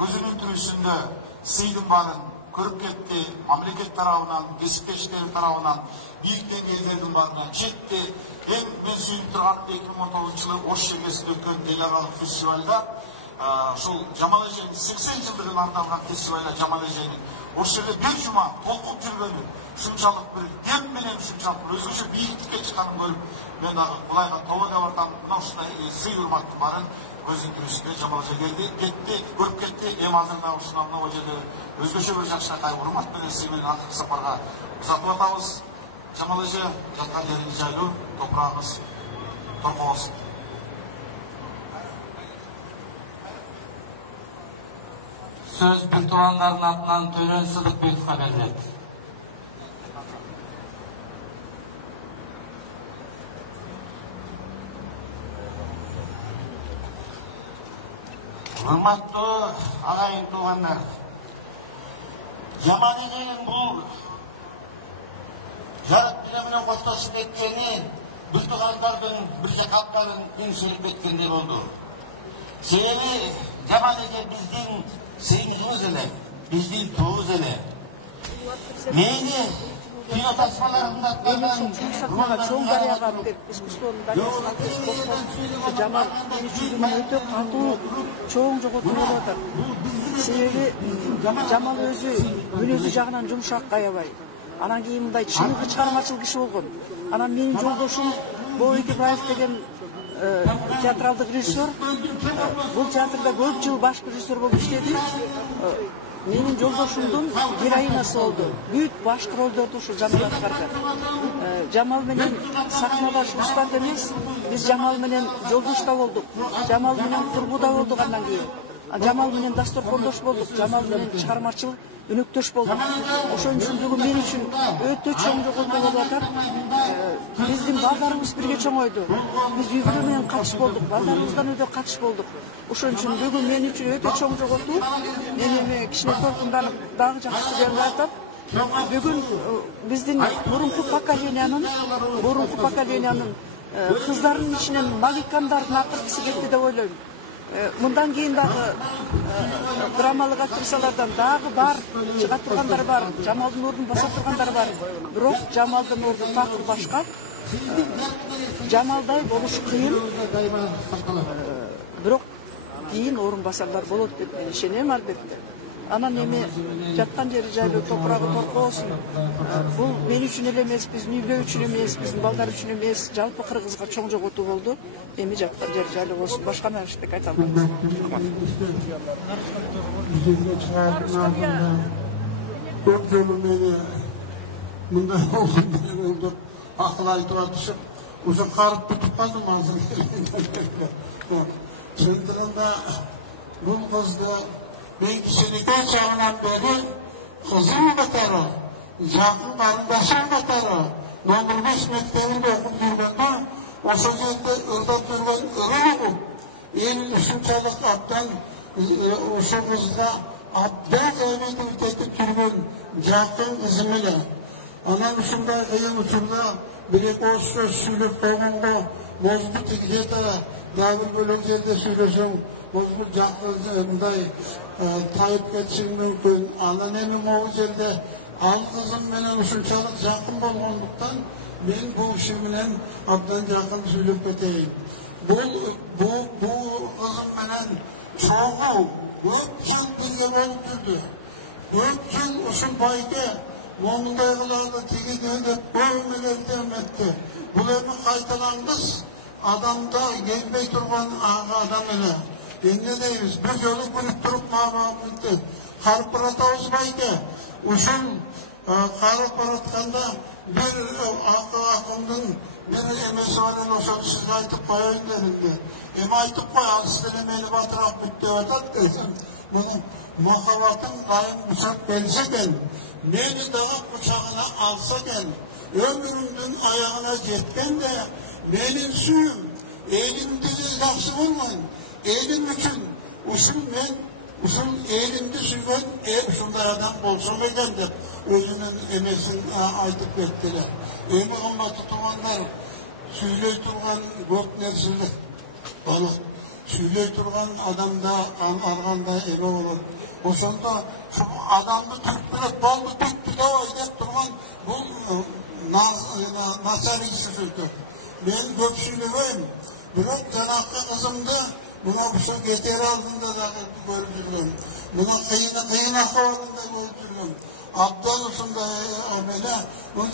көзүнүн түрүсүндө сыйдын баарын көрүп кетти, мамлекет тарабынан, кесиптештери тарабынан, бийик деңгээлдердин баарына жетти. Эң мен сүйүнүп турганым 2019-жылы Ош шергесинде өткөн Делябалык фестивалда ушул Жамал эженин 80 жылдыгына арналган фестивалда Жамал эженин Ош жерде бир жума толкуп жүргөнү, ушунчалык бир дем менен ушунчалык өзгөчө бийиктикке чыкканын көрүп, мен дагы Кудайга тоба деп атам. Мына ушундай сый урматтын баарын көзүнүн түрүсүндө Жамал эже кетти, көрүп кетти. Эми азыр дагы ушундан мына жерде өзгөчө бир жакшынакай урмат менен сый менен акыркы сапарга узатып атабыз. Жамал эже жаткан жериңиз жайлуу, топурагыңыз торко болсун. Söz bir tuğanların atынан Törен Sıdıkбековго берилет. Урматтуу агайын туугандар, Жамал эженин бул жарык менен коштошуп кеткени бир туугандардын бирге калпарын күнсүрүп кеткендей болду. Себеби Жамал эже биздин сыйымыбыз эле, биздин туубуз эле. Мени кино тасмаларында чоң дарыяга искусствонун дарыясына Жамал үчүн өтө катуу чоң жоготуу болуп атат. Себеби Жамал өзү мүнөзү жагынан жумшак, аябай. Анан кийин мындай чыныгы чыгармачыл киши болгон. Анан менин жолдошум Болот Ибраев деген театралдык режиссер. Бул театрда көп жыл баш режиссер болуп иштеди. Менин жолдошумдун героинасы болду. Бүт башкы ролдорду ушу Жамал аткарган. Жамал менен сахнада устат эмес, биз Жамал менен жолдош да болдук. Жамал менен курбуда болдук андан кийин. Жамал менен дасторкондош болдук. Жамал менен чыгармачыл өнөктөш болдук. Ошон үчүн бүгүн мен үчүн өтө чоң жоготуу болуп атат. Биздин балдарыбыз бирге чоңойду. Биз үй-бүлө менен катыш болдук. Балдарыбыздан өтө катыш болдук. Ошон үчүн бүгүн мен үчүн өтө чоң жоготуу. Мен эми кичине толкунданып дагы жакшы деп атам. Бүгүн биздин мурунку поколениянын кыздарынын ичинен магикандардын акыркысы кетти деп ойлойм. Мындан кийин дагы драмалык актрисалардан дагы бар, чыга тургандар бар, Жамалдын ордун баса тургандар бар. Бирок Жамалдын орду такыр башка. Жамалдай болуш кыйын. Бирок кийин орун басарлар болот деп мен ишенем албетте. Анан эми жаткан жери жайлуу, топурагы торко болсун. Бул мен үчүн эле эмес, биздин үй-бүлө үчүн эмес, биздин балдар үчүн эмес, жалпы Кыргызга чоң жоготуу болду. Эми жаткан жери жайлуу болсун. Башка эчтеке айта албайм. Көп жолу мени мындай болду, акыл айтып атышып, уже карып бүтүп калдым азыр. Чындыгында бул кызды мен кичинекей чагынан бери кызым катары, жакын карындашым катары, номер 5 мектебинде окуп жүргөндө, ошол жерде ырдап жүргөн ырым эң ушунчалык абдан ошол кызга абдан эмгек этип жүргөн жакын кызым эле. Анан ушундай кыйын учурда бир-эки ооз сөз сүйлөп койгонго, может быть, где-то дагы бир бөлөк жерде сүйлөсөң, может быть, мындай тайып кетиши мүмкүн. Анан эми могу жерде ал кызым менен ушунчалык жакын болгондуктан мен бұл киши менен абдан жакын сүйлөп кетейин. Бұл кызым менен чогуу көп жыл бирге болуп жүрдү. Көп жыл ушул байке момундай кыларды тигине деп көмөлөрдү эметти. Бул эми кайталангыс адамда келбей турган адам эле. Эмне дейбиз? Bir жолу күнүп туруп мамамды карып баратабыз байке. Ушул карып баратканда bir akımdın bir emesi veren ошол сизге айтып коеюн дедимди. Эми айтып кой, ал сизден мени батыраак бүттүп атат десем, мунун махаббатын кайын кучак келсе экен, мени дагы кучагына алса экен, өмүрүмдүн аягына жеткенде менин сүйүм, элимдиги жакшы болмойн, элим үчүн ушул элимди сүйгөн ушундай адам болсом экен деп өзүнүн эмесин айтып кеттилер. Эми кымбаттуу туугандар, сүйлөй турган көп нерселер болот. Сүйлөй турган адамда аргандай эме болот. Ошондо адамды түрткүлөп болду бүттү давай деп турган бул начар ишсиздик. Мен көп сүйлөбөйм, бирок жанакы кызымды мына ушул кетер алдында дагы көрүп жүргөм. Мына кыйын акыбалында көрүп жүргөм. Абдан ушундай эмеле,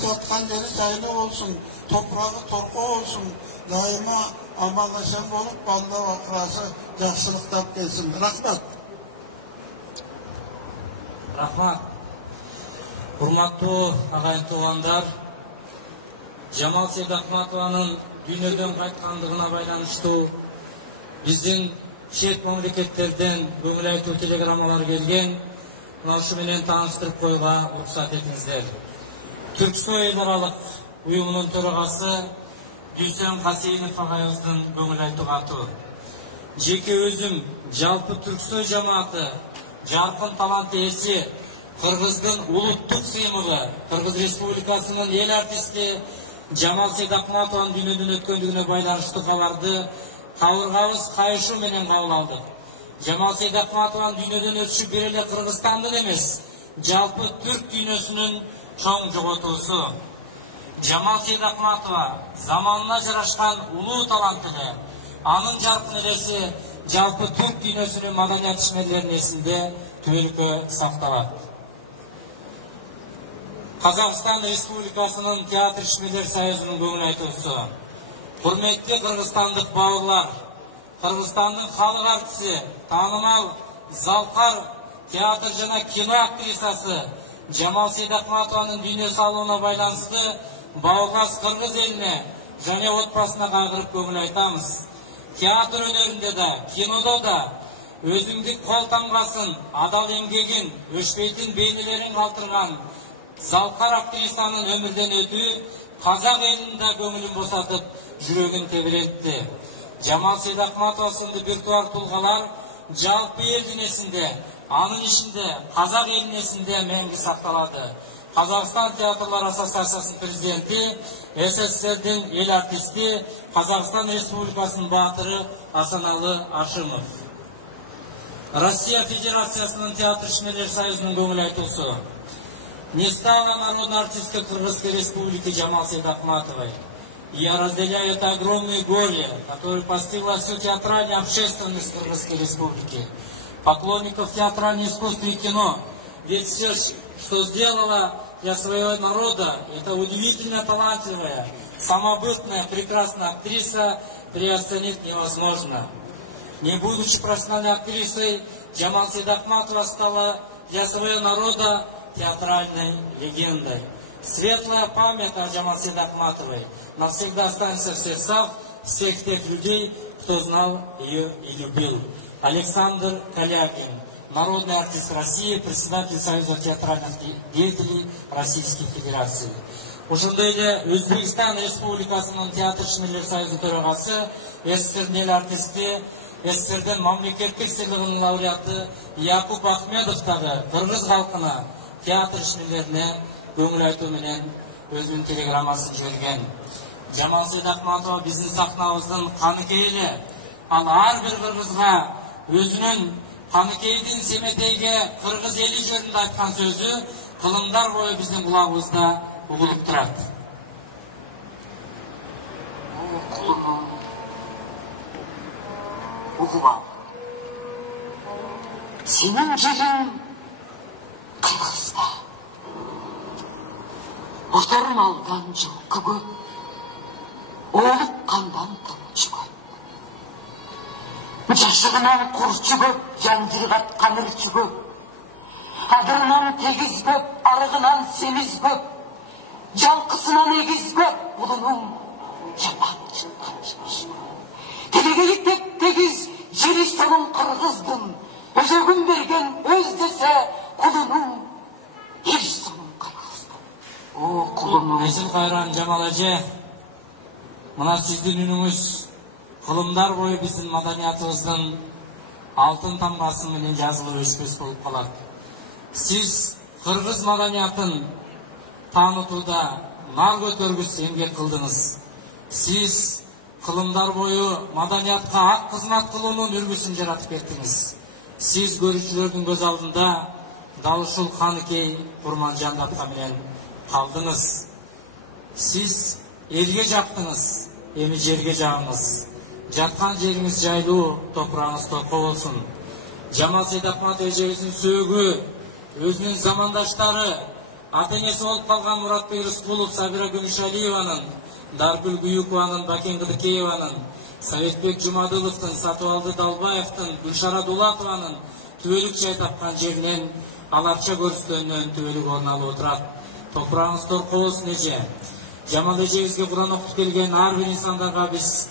жаткан жери жайлуу болсун, топурагы торко болсун, дайыма амандашан болуп, балда акырасы жакшылыктап келсин. Рахмат. Рахмат. Урматтуу агайын туугандар, Жамал Сейдахматованын дүйнөдөн кайткандыгына байланыштуу биздин чет мамлекеттерден көңүл айтуу телеграммалар келген. Ушу менен тааныштырып коюуга уруксат этиңиздер. Түрксой эл аралык уюмунун төрагасы Дүйсен Касейинов агайыбыздын көңүл айтуу каты. Жеке өзүм жалпы Түрксой жамааты жаркын талант ээси Кыргыздын улуттук сыймыгы Кыргыз Республикасынын эл артисти Жамал Сейдахматованын дүйнөдөн өткөндүгүнө байланыштуу кабарды кабыргабыз кайышуу менен кабыл алдык. Жамал Сейдахматованын дүйнөдөн өтүшү бир эле Кыргызстандын эмес, жалпы түрк дүйнөсүнүн чоң жоготуусу. Жамал Сейдахматова заманына жарашкан улуу талант эле. Анын жаркын элеси жалпы түрк дүйнөсүнүн маданият ишмерлеринин эсинде түбөлүккө сакталат. Казакстан Республикасынын театр ишмерлер союзунун көңүл айтуусу. Урметтүү кыргызстандык бауырлар, Кыргызстандын халық артисти, таанымал Залкар театр жана кино актрисасы Жамал Сейдахматованын дүйнө салууна байланыштуу бауырлас кыргыз элине және отбасына кайгырып көңүл айтамыз. Театр өнөрүндө да, кинодо да өзүндүк кол тамгасын, адал эмгегин, өчпөйтүн бейнелерин калтырган Залкар актрисанын өмүрдөн өтүү казак элинин да көңүлүн босатып, жүрөгүн тебиретти. Жамал Сейдахматова сынды биртуар тулгалар жалпы эл дүйнөсүндө, анын ичинде казак элинин эсинде меңги сакталады. Казакстан театрлар ассоциациясынын президенти, СССРдин эл артисти, Казакстан Республикасынын баатыры Асаналы Ашимов. Россия Федерациясынын театр ишмерлер союзунун көңүл айтуусу. Не стало народной артисткой Кыргызской Республики Жамал Сейдахматовой. Я разделяю это огромное горе, которое постигло всю театральную общественность Кыргызской Республики, поклонников театрального искусства и кино. Ведь все, что сделала для своего народа, это удивительно талантливая, самобытная, прекрасная актриса, переоценить невозможно. Не будучи профессиональной актрисой, Жамал Сейдахматова стала для своего народа театральной легендой. Светлая память о Жамал Сейдахматовой навсегда останется в сердцах всех тех людей, кто знал ее и любил. Александр Калякин, народный артист России, председатель Союза театральных деятелей Российской Федерации. Ушундай эле Өзбекстан Республикасынын театр ишмерлер союзу төрагасы, СССРдин эл артисти, СССРдин мамлекеттик сыйлыгынын лауреаты Якуб Ахмедов дагы кыргыз калкына театр ишмерлерине көңүл айтуу менен өзүнүн телеграммасын жиберген. Жамал Сейдахматова биздин сахнабыздын каныкейли. Ал ар бир кыргызга өзүнүн каныкейдин Семетейге кыргыз эли жөнүндө айткан сөзү кылымдар бою биздин кулагыбызда угулуп турат. kulunun ulu al. Senin yerin Kırgız'da. Otarın aldan жылқы көп, оғып қандан қылыш көп. Жашығынан құрчы көп, жанжыр қатқан ірчі көп. Адырынан тегіз көп, арығынан семіз көп. Жалқысынан егіз көп, ұлының жапан шыққан жымыш көп. Телегелік деп тегіз, жері соның қырғыздың. Өзегін берген өз десе, құлының ел соның қырғыздың. О, құлының... Айсыл қайран Жамал әже, мына сіздің үніңіз қылымдар бойы біздің маданиятымыздың алтын тамғасы менен жазылып өшпес болып қалады. Сіз қырғыз маданиятын танытуда нар көтергіс еңбек қылдыңыз. Сіз қылымдар бойы маданиятқа ақ қызмат қылуының үргісін жаратып кеттіңіз. Сіз көрушілердің көз алдында Дауышул Ханыкей Курманжандатқа менен қалдыңыз. Сіз елге жақтыңыз, эми жерге жағыңыз. Жатқан жеріңіз жайлуу, топырағыңыз тоқы болсын. Жамал Сейдахмат эжебиздин сөөгү, өзүнүн замандаштары, ата-энеси болуп калган Муратбек Рыскулов, Сабира Гүмүшалиеванын, Даргүл Гүйүкованын, Бакен Кыдыкееванын, Советбек Жумадыловдун, Сатыбалды Далбаевдин, Гүлшара Дулатованын түбөлүк жай тапкан жеринен аларча көрүстөнүнөн түбөлүк орун алып отурат. Топураңыз торко болсун эже. Жамал эжебизге Куран окуп келген ар бир инсандарга биз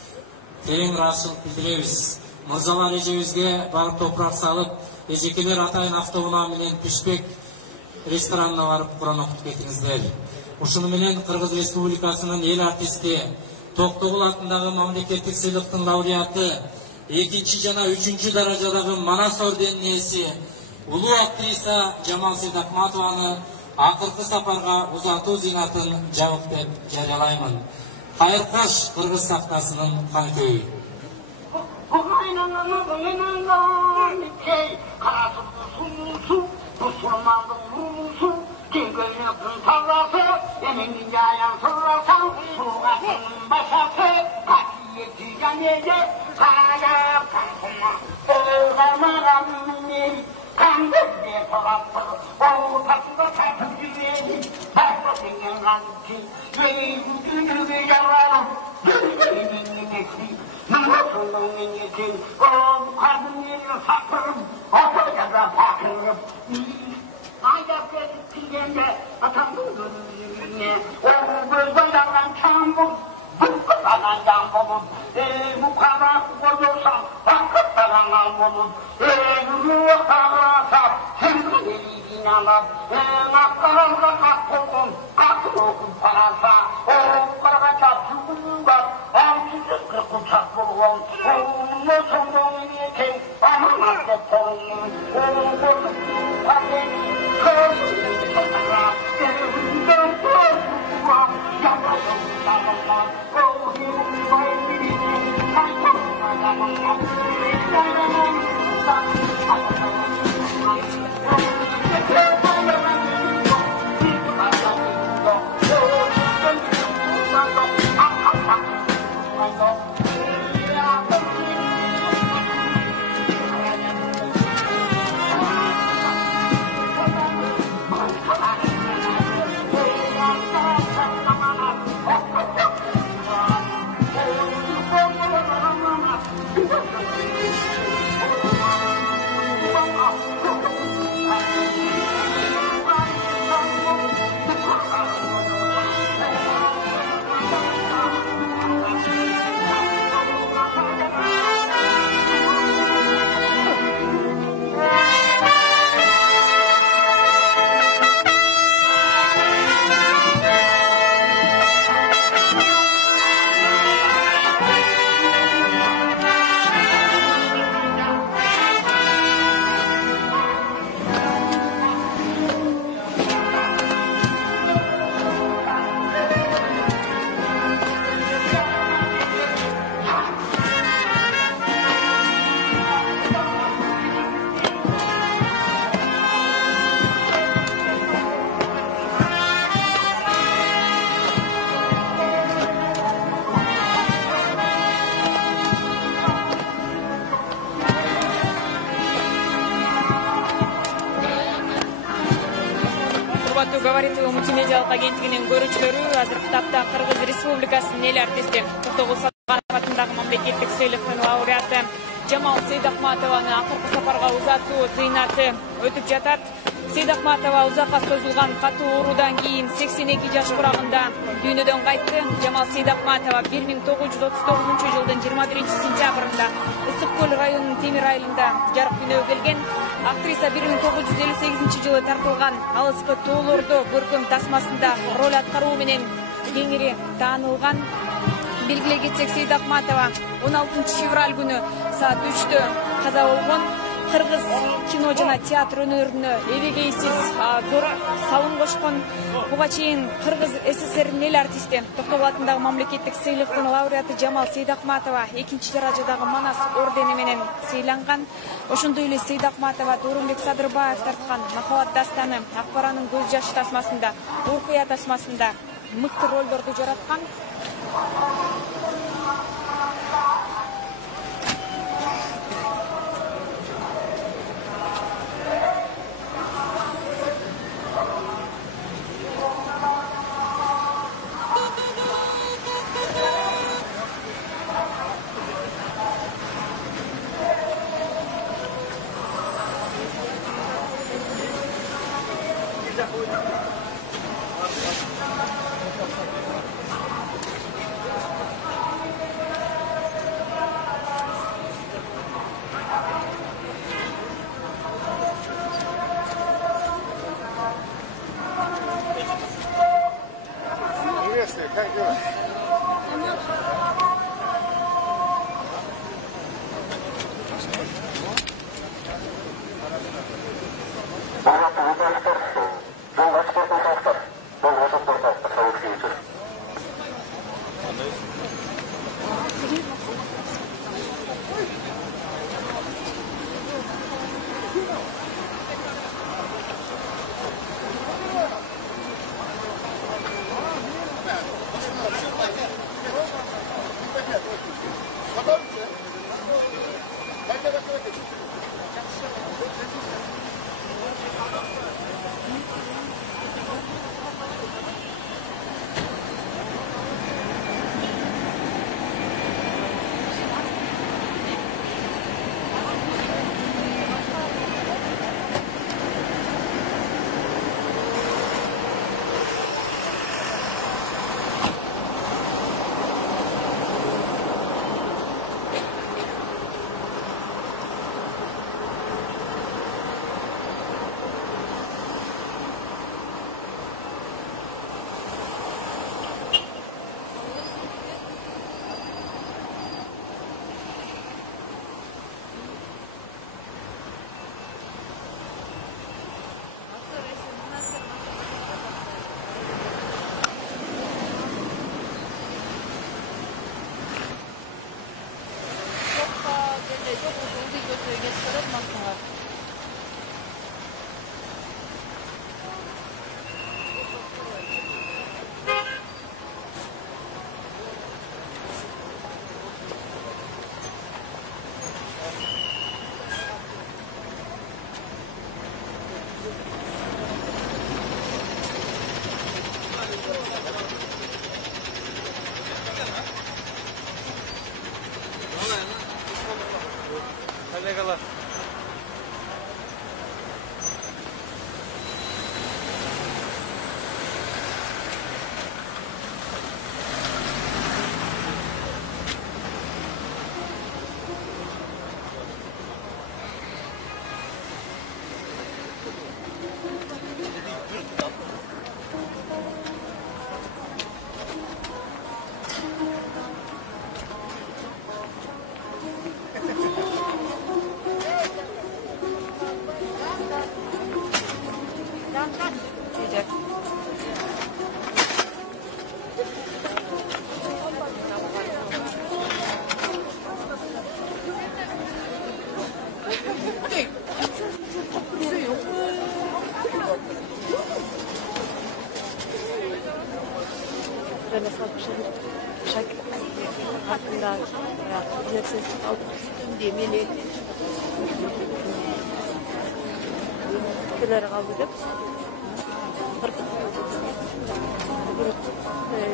терең ыраазычылык билдиребиз. Мырзалар эжебизге барып топурак салып, эжекелер атайын автоунаа менен Пишпек ресторанына барып Куран окуп кетиңиздер. Ушуну менен Кыргыз Республикасынын эл артисти Токтогул атындагы мамлекеттик сыйлыктын лауреаты, 2 жана 3 даражадагы Манас орденинин ээси улуу актриса Жамал Сейдахматованы акыркы сапарга узатуу зыйнатын жабык деп жарыялаймын. Кайыр кош Кыргыз сахнасынын канкөйү. урматтуу габаритов мультимедиалык агенттигинин көрүүчүлөрү, азыркы тапта Кыргыз Республикасынын эл артисти Токтогул Сатпаев атындагы мамлекеттик сыйлыктын лауреаты Жамал Сейдахматованы акыркы сапарга узатуу зыйнаты өтүп жатат. Сейдахматова узакка созулган катуу оорудан кийин 82 жаш курагында дүйнөдөн кайтты. Жамал Сейдахматова 1939 жылдын 21 сентябрында Ысык көл районунун Темир айылында жарык дүйнөгө келген. Актриса 1958 жылы тартылган Алыскы тоолордо көркөм тасмасында роль аткаруу менен кеңири таанылган. Белгилей кетсек, Сейдахматова 16 февраль күнү саат 3-тө каза болгон. Кыргыз кино жана театр өнөрүнө эбегейсиз зор салым кошкон. Буга чейин Кыргыз СССРнин эл артисти Токтогул атындагы мамлекеттик сыйлыктын лауреаты Жамал Сейдахматова 2-чи даражадагы Манас ордени менен сыйланган. Ошондой эле Сейдахматова Турунбек Садырбаев тарткан Махабат дастаны, Акбаранын көз жашы тасмасында, Уркуя тасмасында мыкты ролдорду жараткан. Kaldı.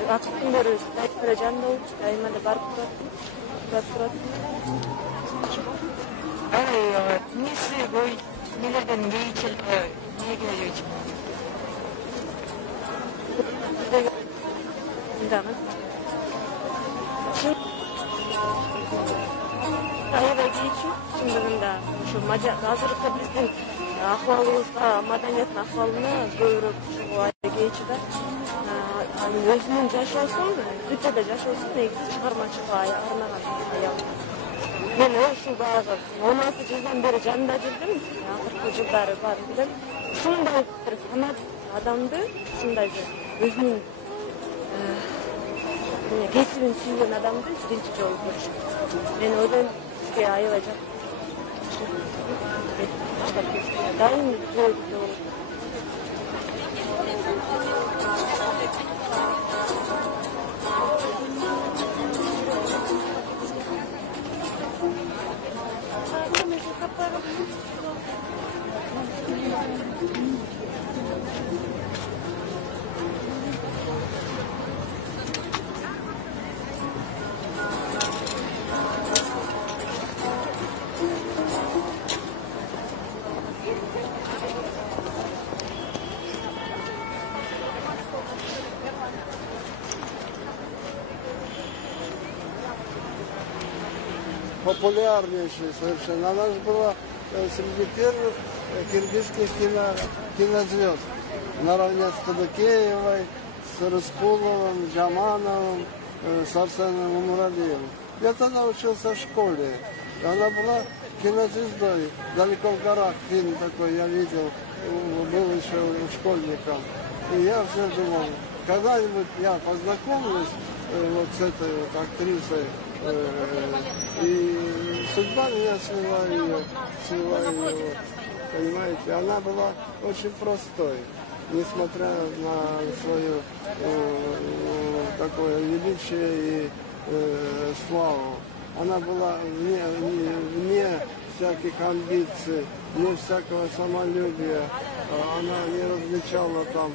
Vaktin beri janında olmuş, daima da barıp turatu. Nesi bu nelerden geçildi, neye geliyor? Indamaz. Ayıda geçiyor, şimdi bunda şu hazırlıkta bizden ahvalımızda, madaniyatın ahvalını görüp şu ayda geçiyor. Özünün жашоосун, Türkçe'de жашоосун негизи чыгармачылыкка арнаган аял. Мен ушул баягы 16 жылдан бери жанында жүрдүм, акыркы жылдары бар билем. Ушундай бир фанат адамды, ушундай өзүнүн кесибин сүйгөн адамды биринчи жолу көрүшүм. Мен ойлойм, бизге аябай жакшы. Дайым жолдо болот. Популярнейшей совершенно. Она же была среди первых киргизских кинозвезд. Наравне с Кадыкеевой, с Рыскуловым, Джамановым, с Арсеном Муравьевым. Я тогда учился в школе. Она была кинозвездой. Далеко в горах фильм такой я видел, был еще школьником. И я все думал, когда-нибудь я познакомлюсь вот с этой вот актрисой. И судьба меня свела ее, вот, понимаете, она была очень простой, несмотря на свое такое величие и славу. Она была вне всяких амбиций, вне всякого самолюбия, она не различала там,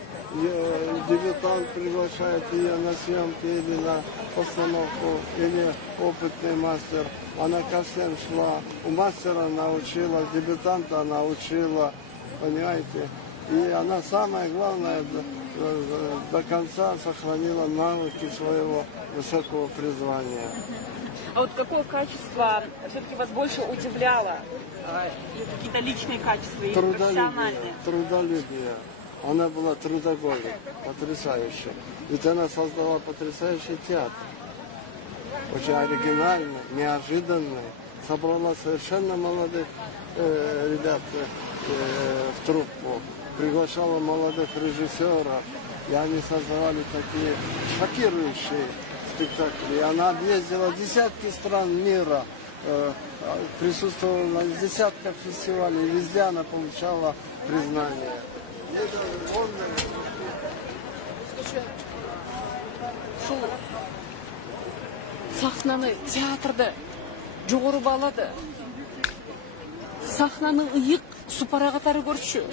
дебютант приглашает ее на съемки или на постановку, или опытный мастер. Она ко всем шла. У мастера она учила, дебютанта она учила, понимаете. И она самое главное до конца сохранила навыки своего высокого призвания. А вот какое качество все-таки вас больше удивляло? Какие-то личные качества или профессиональные? Трудолюбие. Она была трудоголик, потрясающая. Ведь она создала потрясающий театр. Очень оригинальный, неожиданный. Собрала совершенно молодых ребят в труппу. Приглашала молодых режиссеров. И они создавали такие шокирующие спектакли. И она объездила десятки стран мира. Присутствовала на десятках фестивалей. И везде она получала признание. Шул сахнаны, театрды жоғары балады. Сахнаны ыйық супара қатары көрші.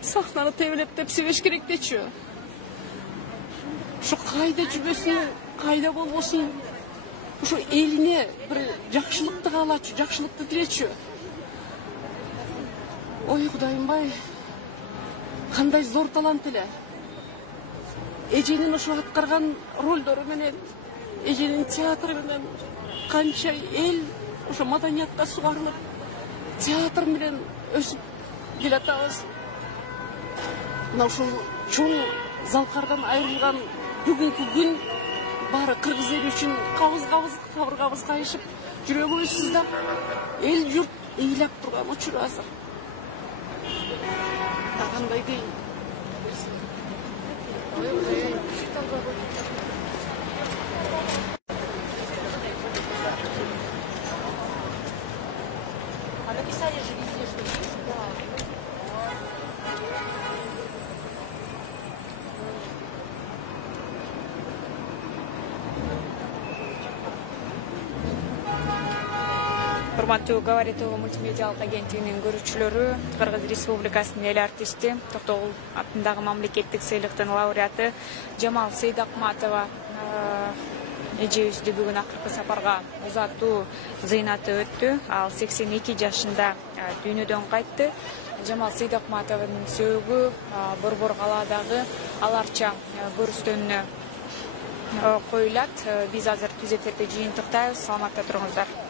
Сахнаны тебелеп деп себеш керек дечі. Шу қайда жүрбесін, қайда болбосын. Шу еліне бір жақшылықты қалачы, жақшылықты тілечі. Ой, Құдайым бай. Қандай зор талант еле. Эженин ошо аткарган ролдору менен, эженин театры менен канча эл ошо маданиятка сугарылып, театр менен өсүп келатабыз. Мына ушул чоң залкардан айрылган бүгүнкү күн баары кыргыз эли үчүн кабыз-кабыз, кабыргабыз кайышып, жүрөгүбүз сыздап, эл журт ыйлап турган учур азыр. Кандай дейин? А написали же везде, что есть, да. Бір Урматтуу Говори ТВ мультимедиалык агенттигинин көрүүчүлөрү, Кыргыз Республикасынын эл артисти, Токтогул атындагы мамлекеттик сыйлыктын лауреаты Жамал Сейдакматова эжебизди бүгүн акыркы сапарга узатуу зыйнаты өттү. Ал 82 жашында дүйнөдөн кайтты. Жамал Сейдакматованын сөөгү Борбор калаадагы Аларча көрүстөнүнө коюлат. Биз азыр түз эфирде жыйынтыктайбыз. Саламатта туруңуздар.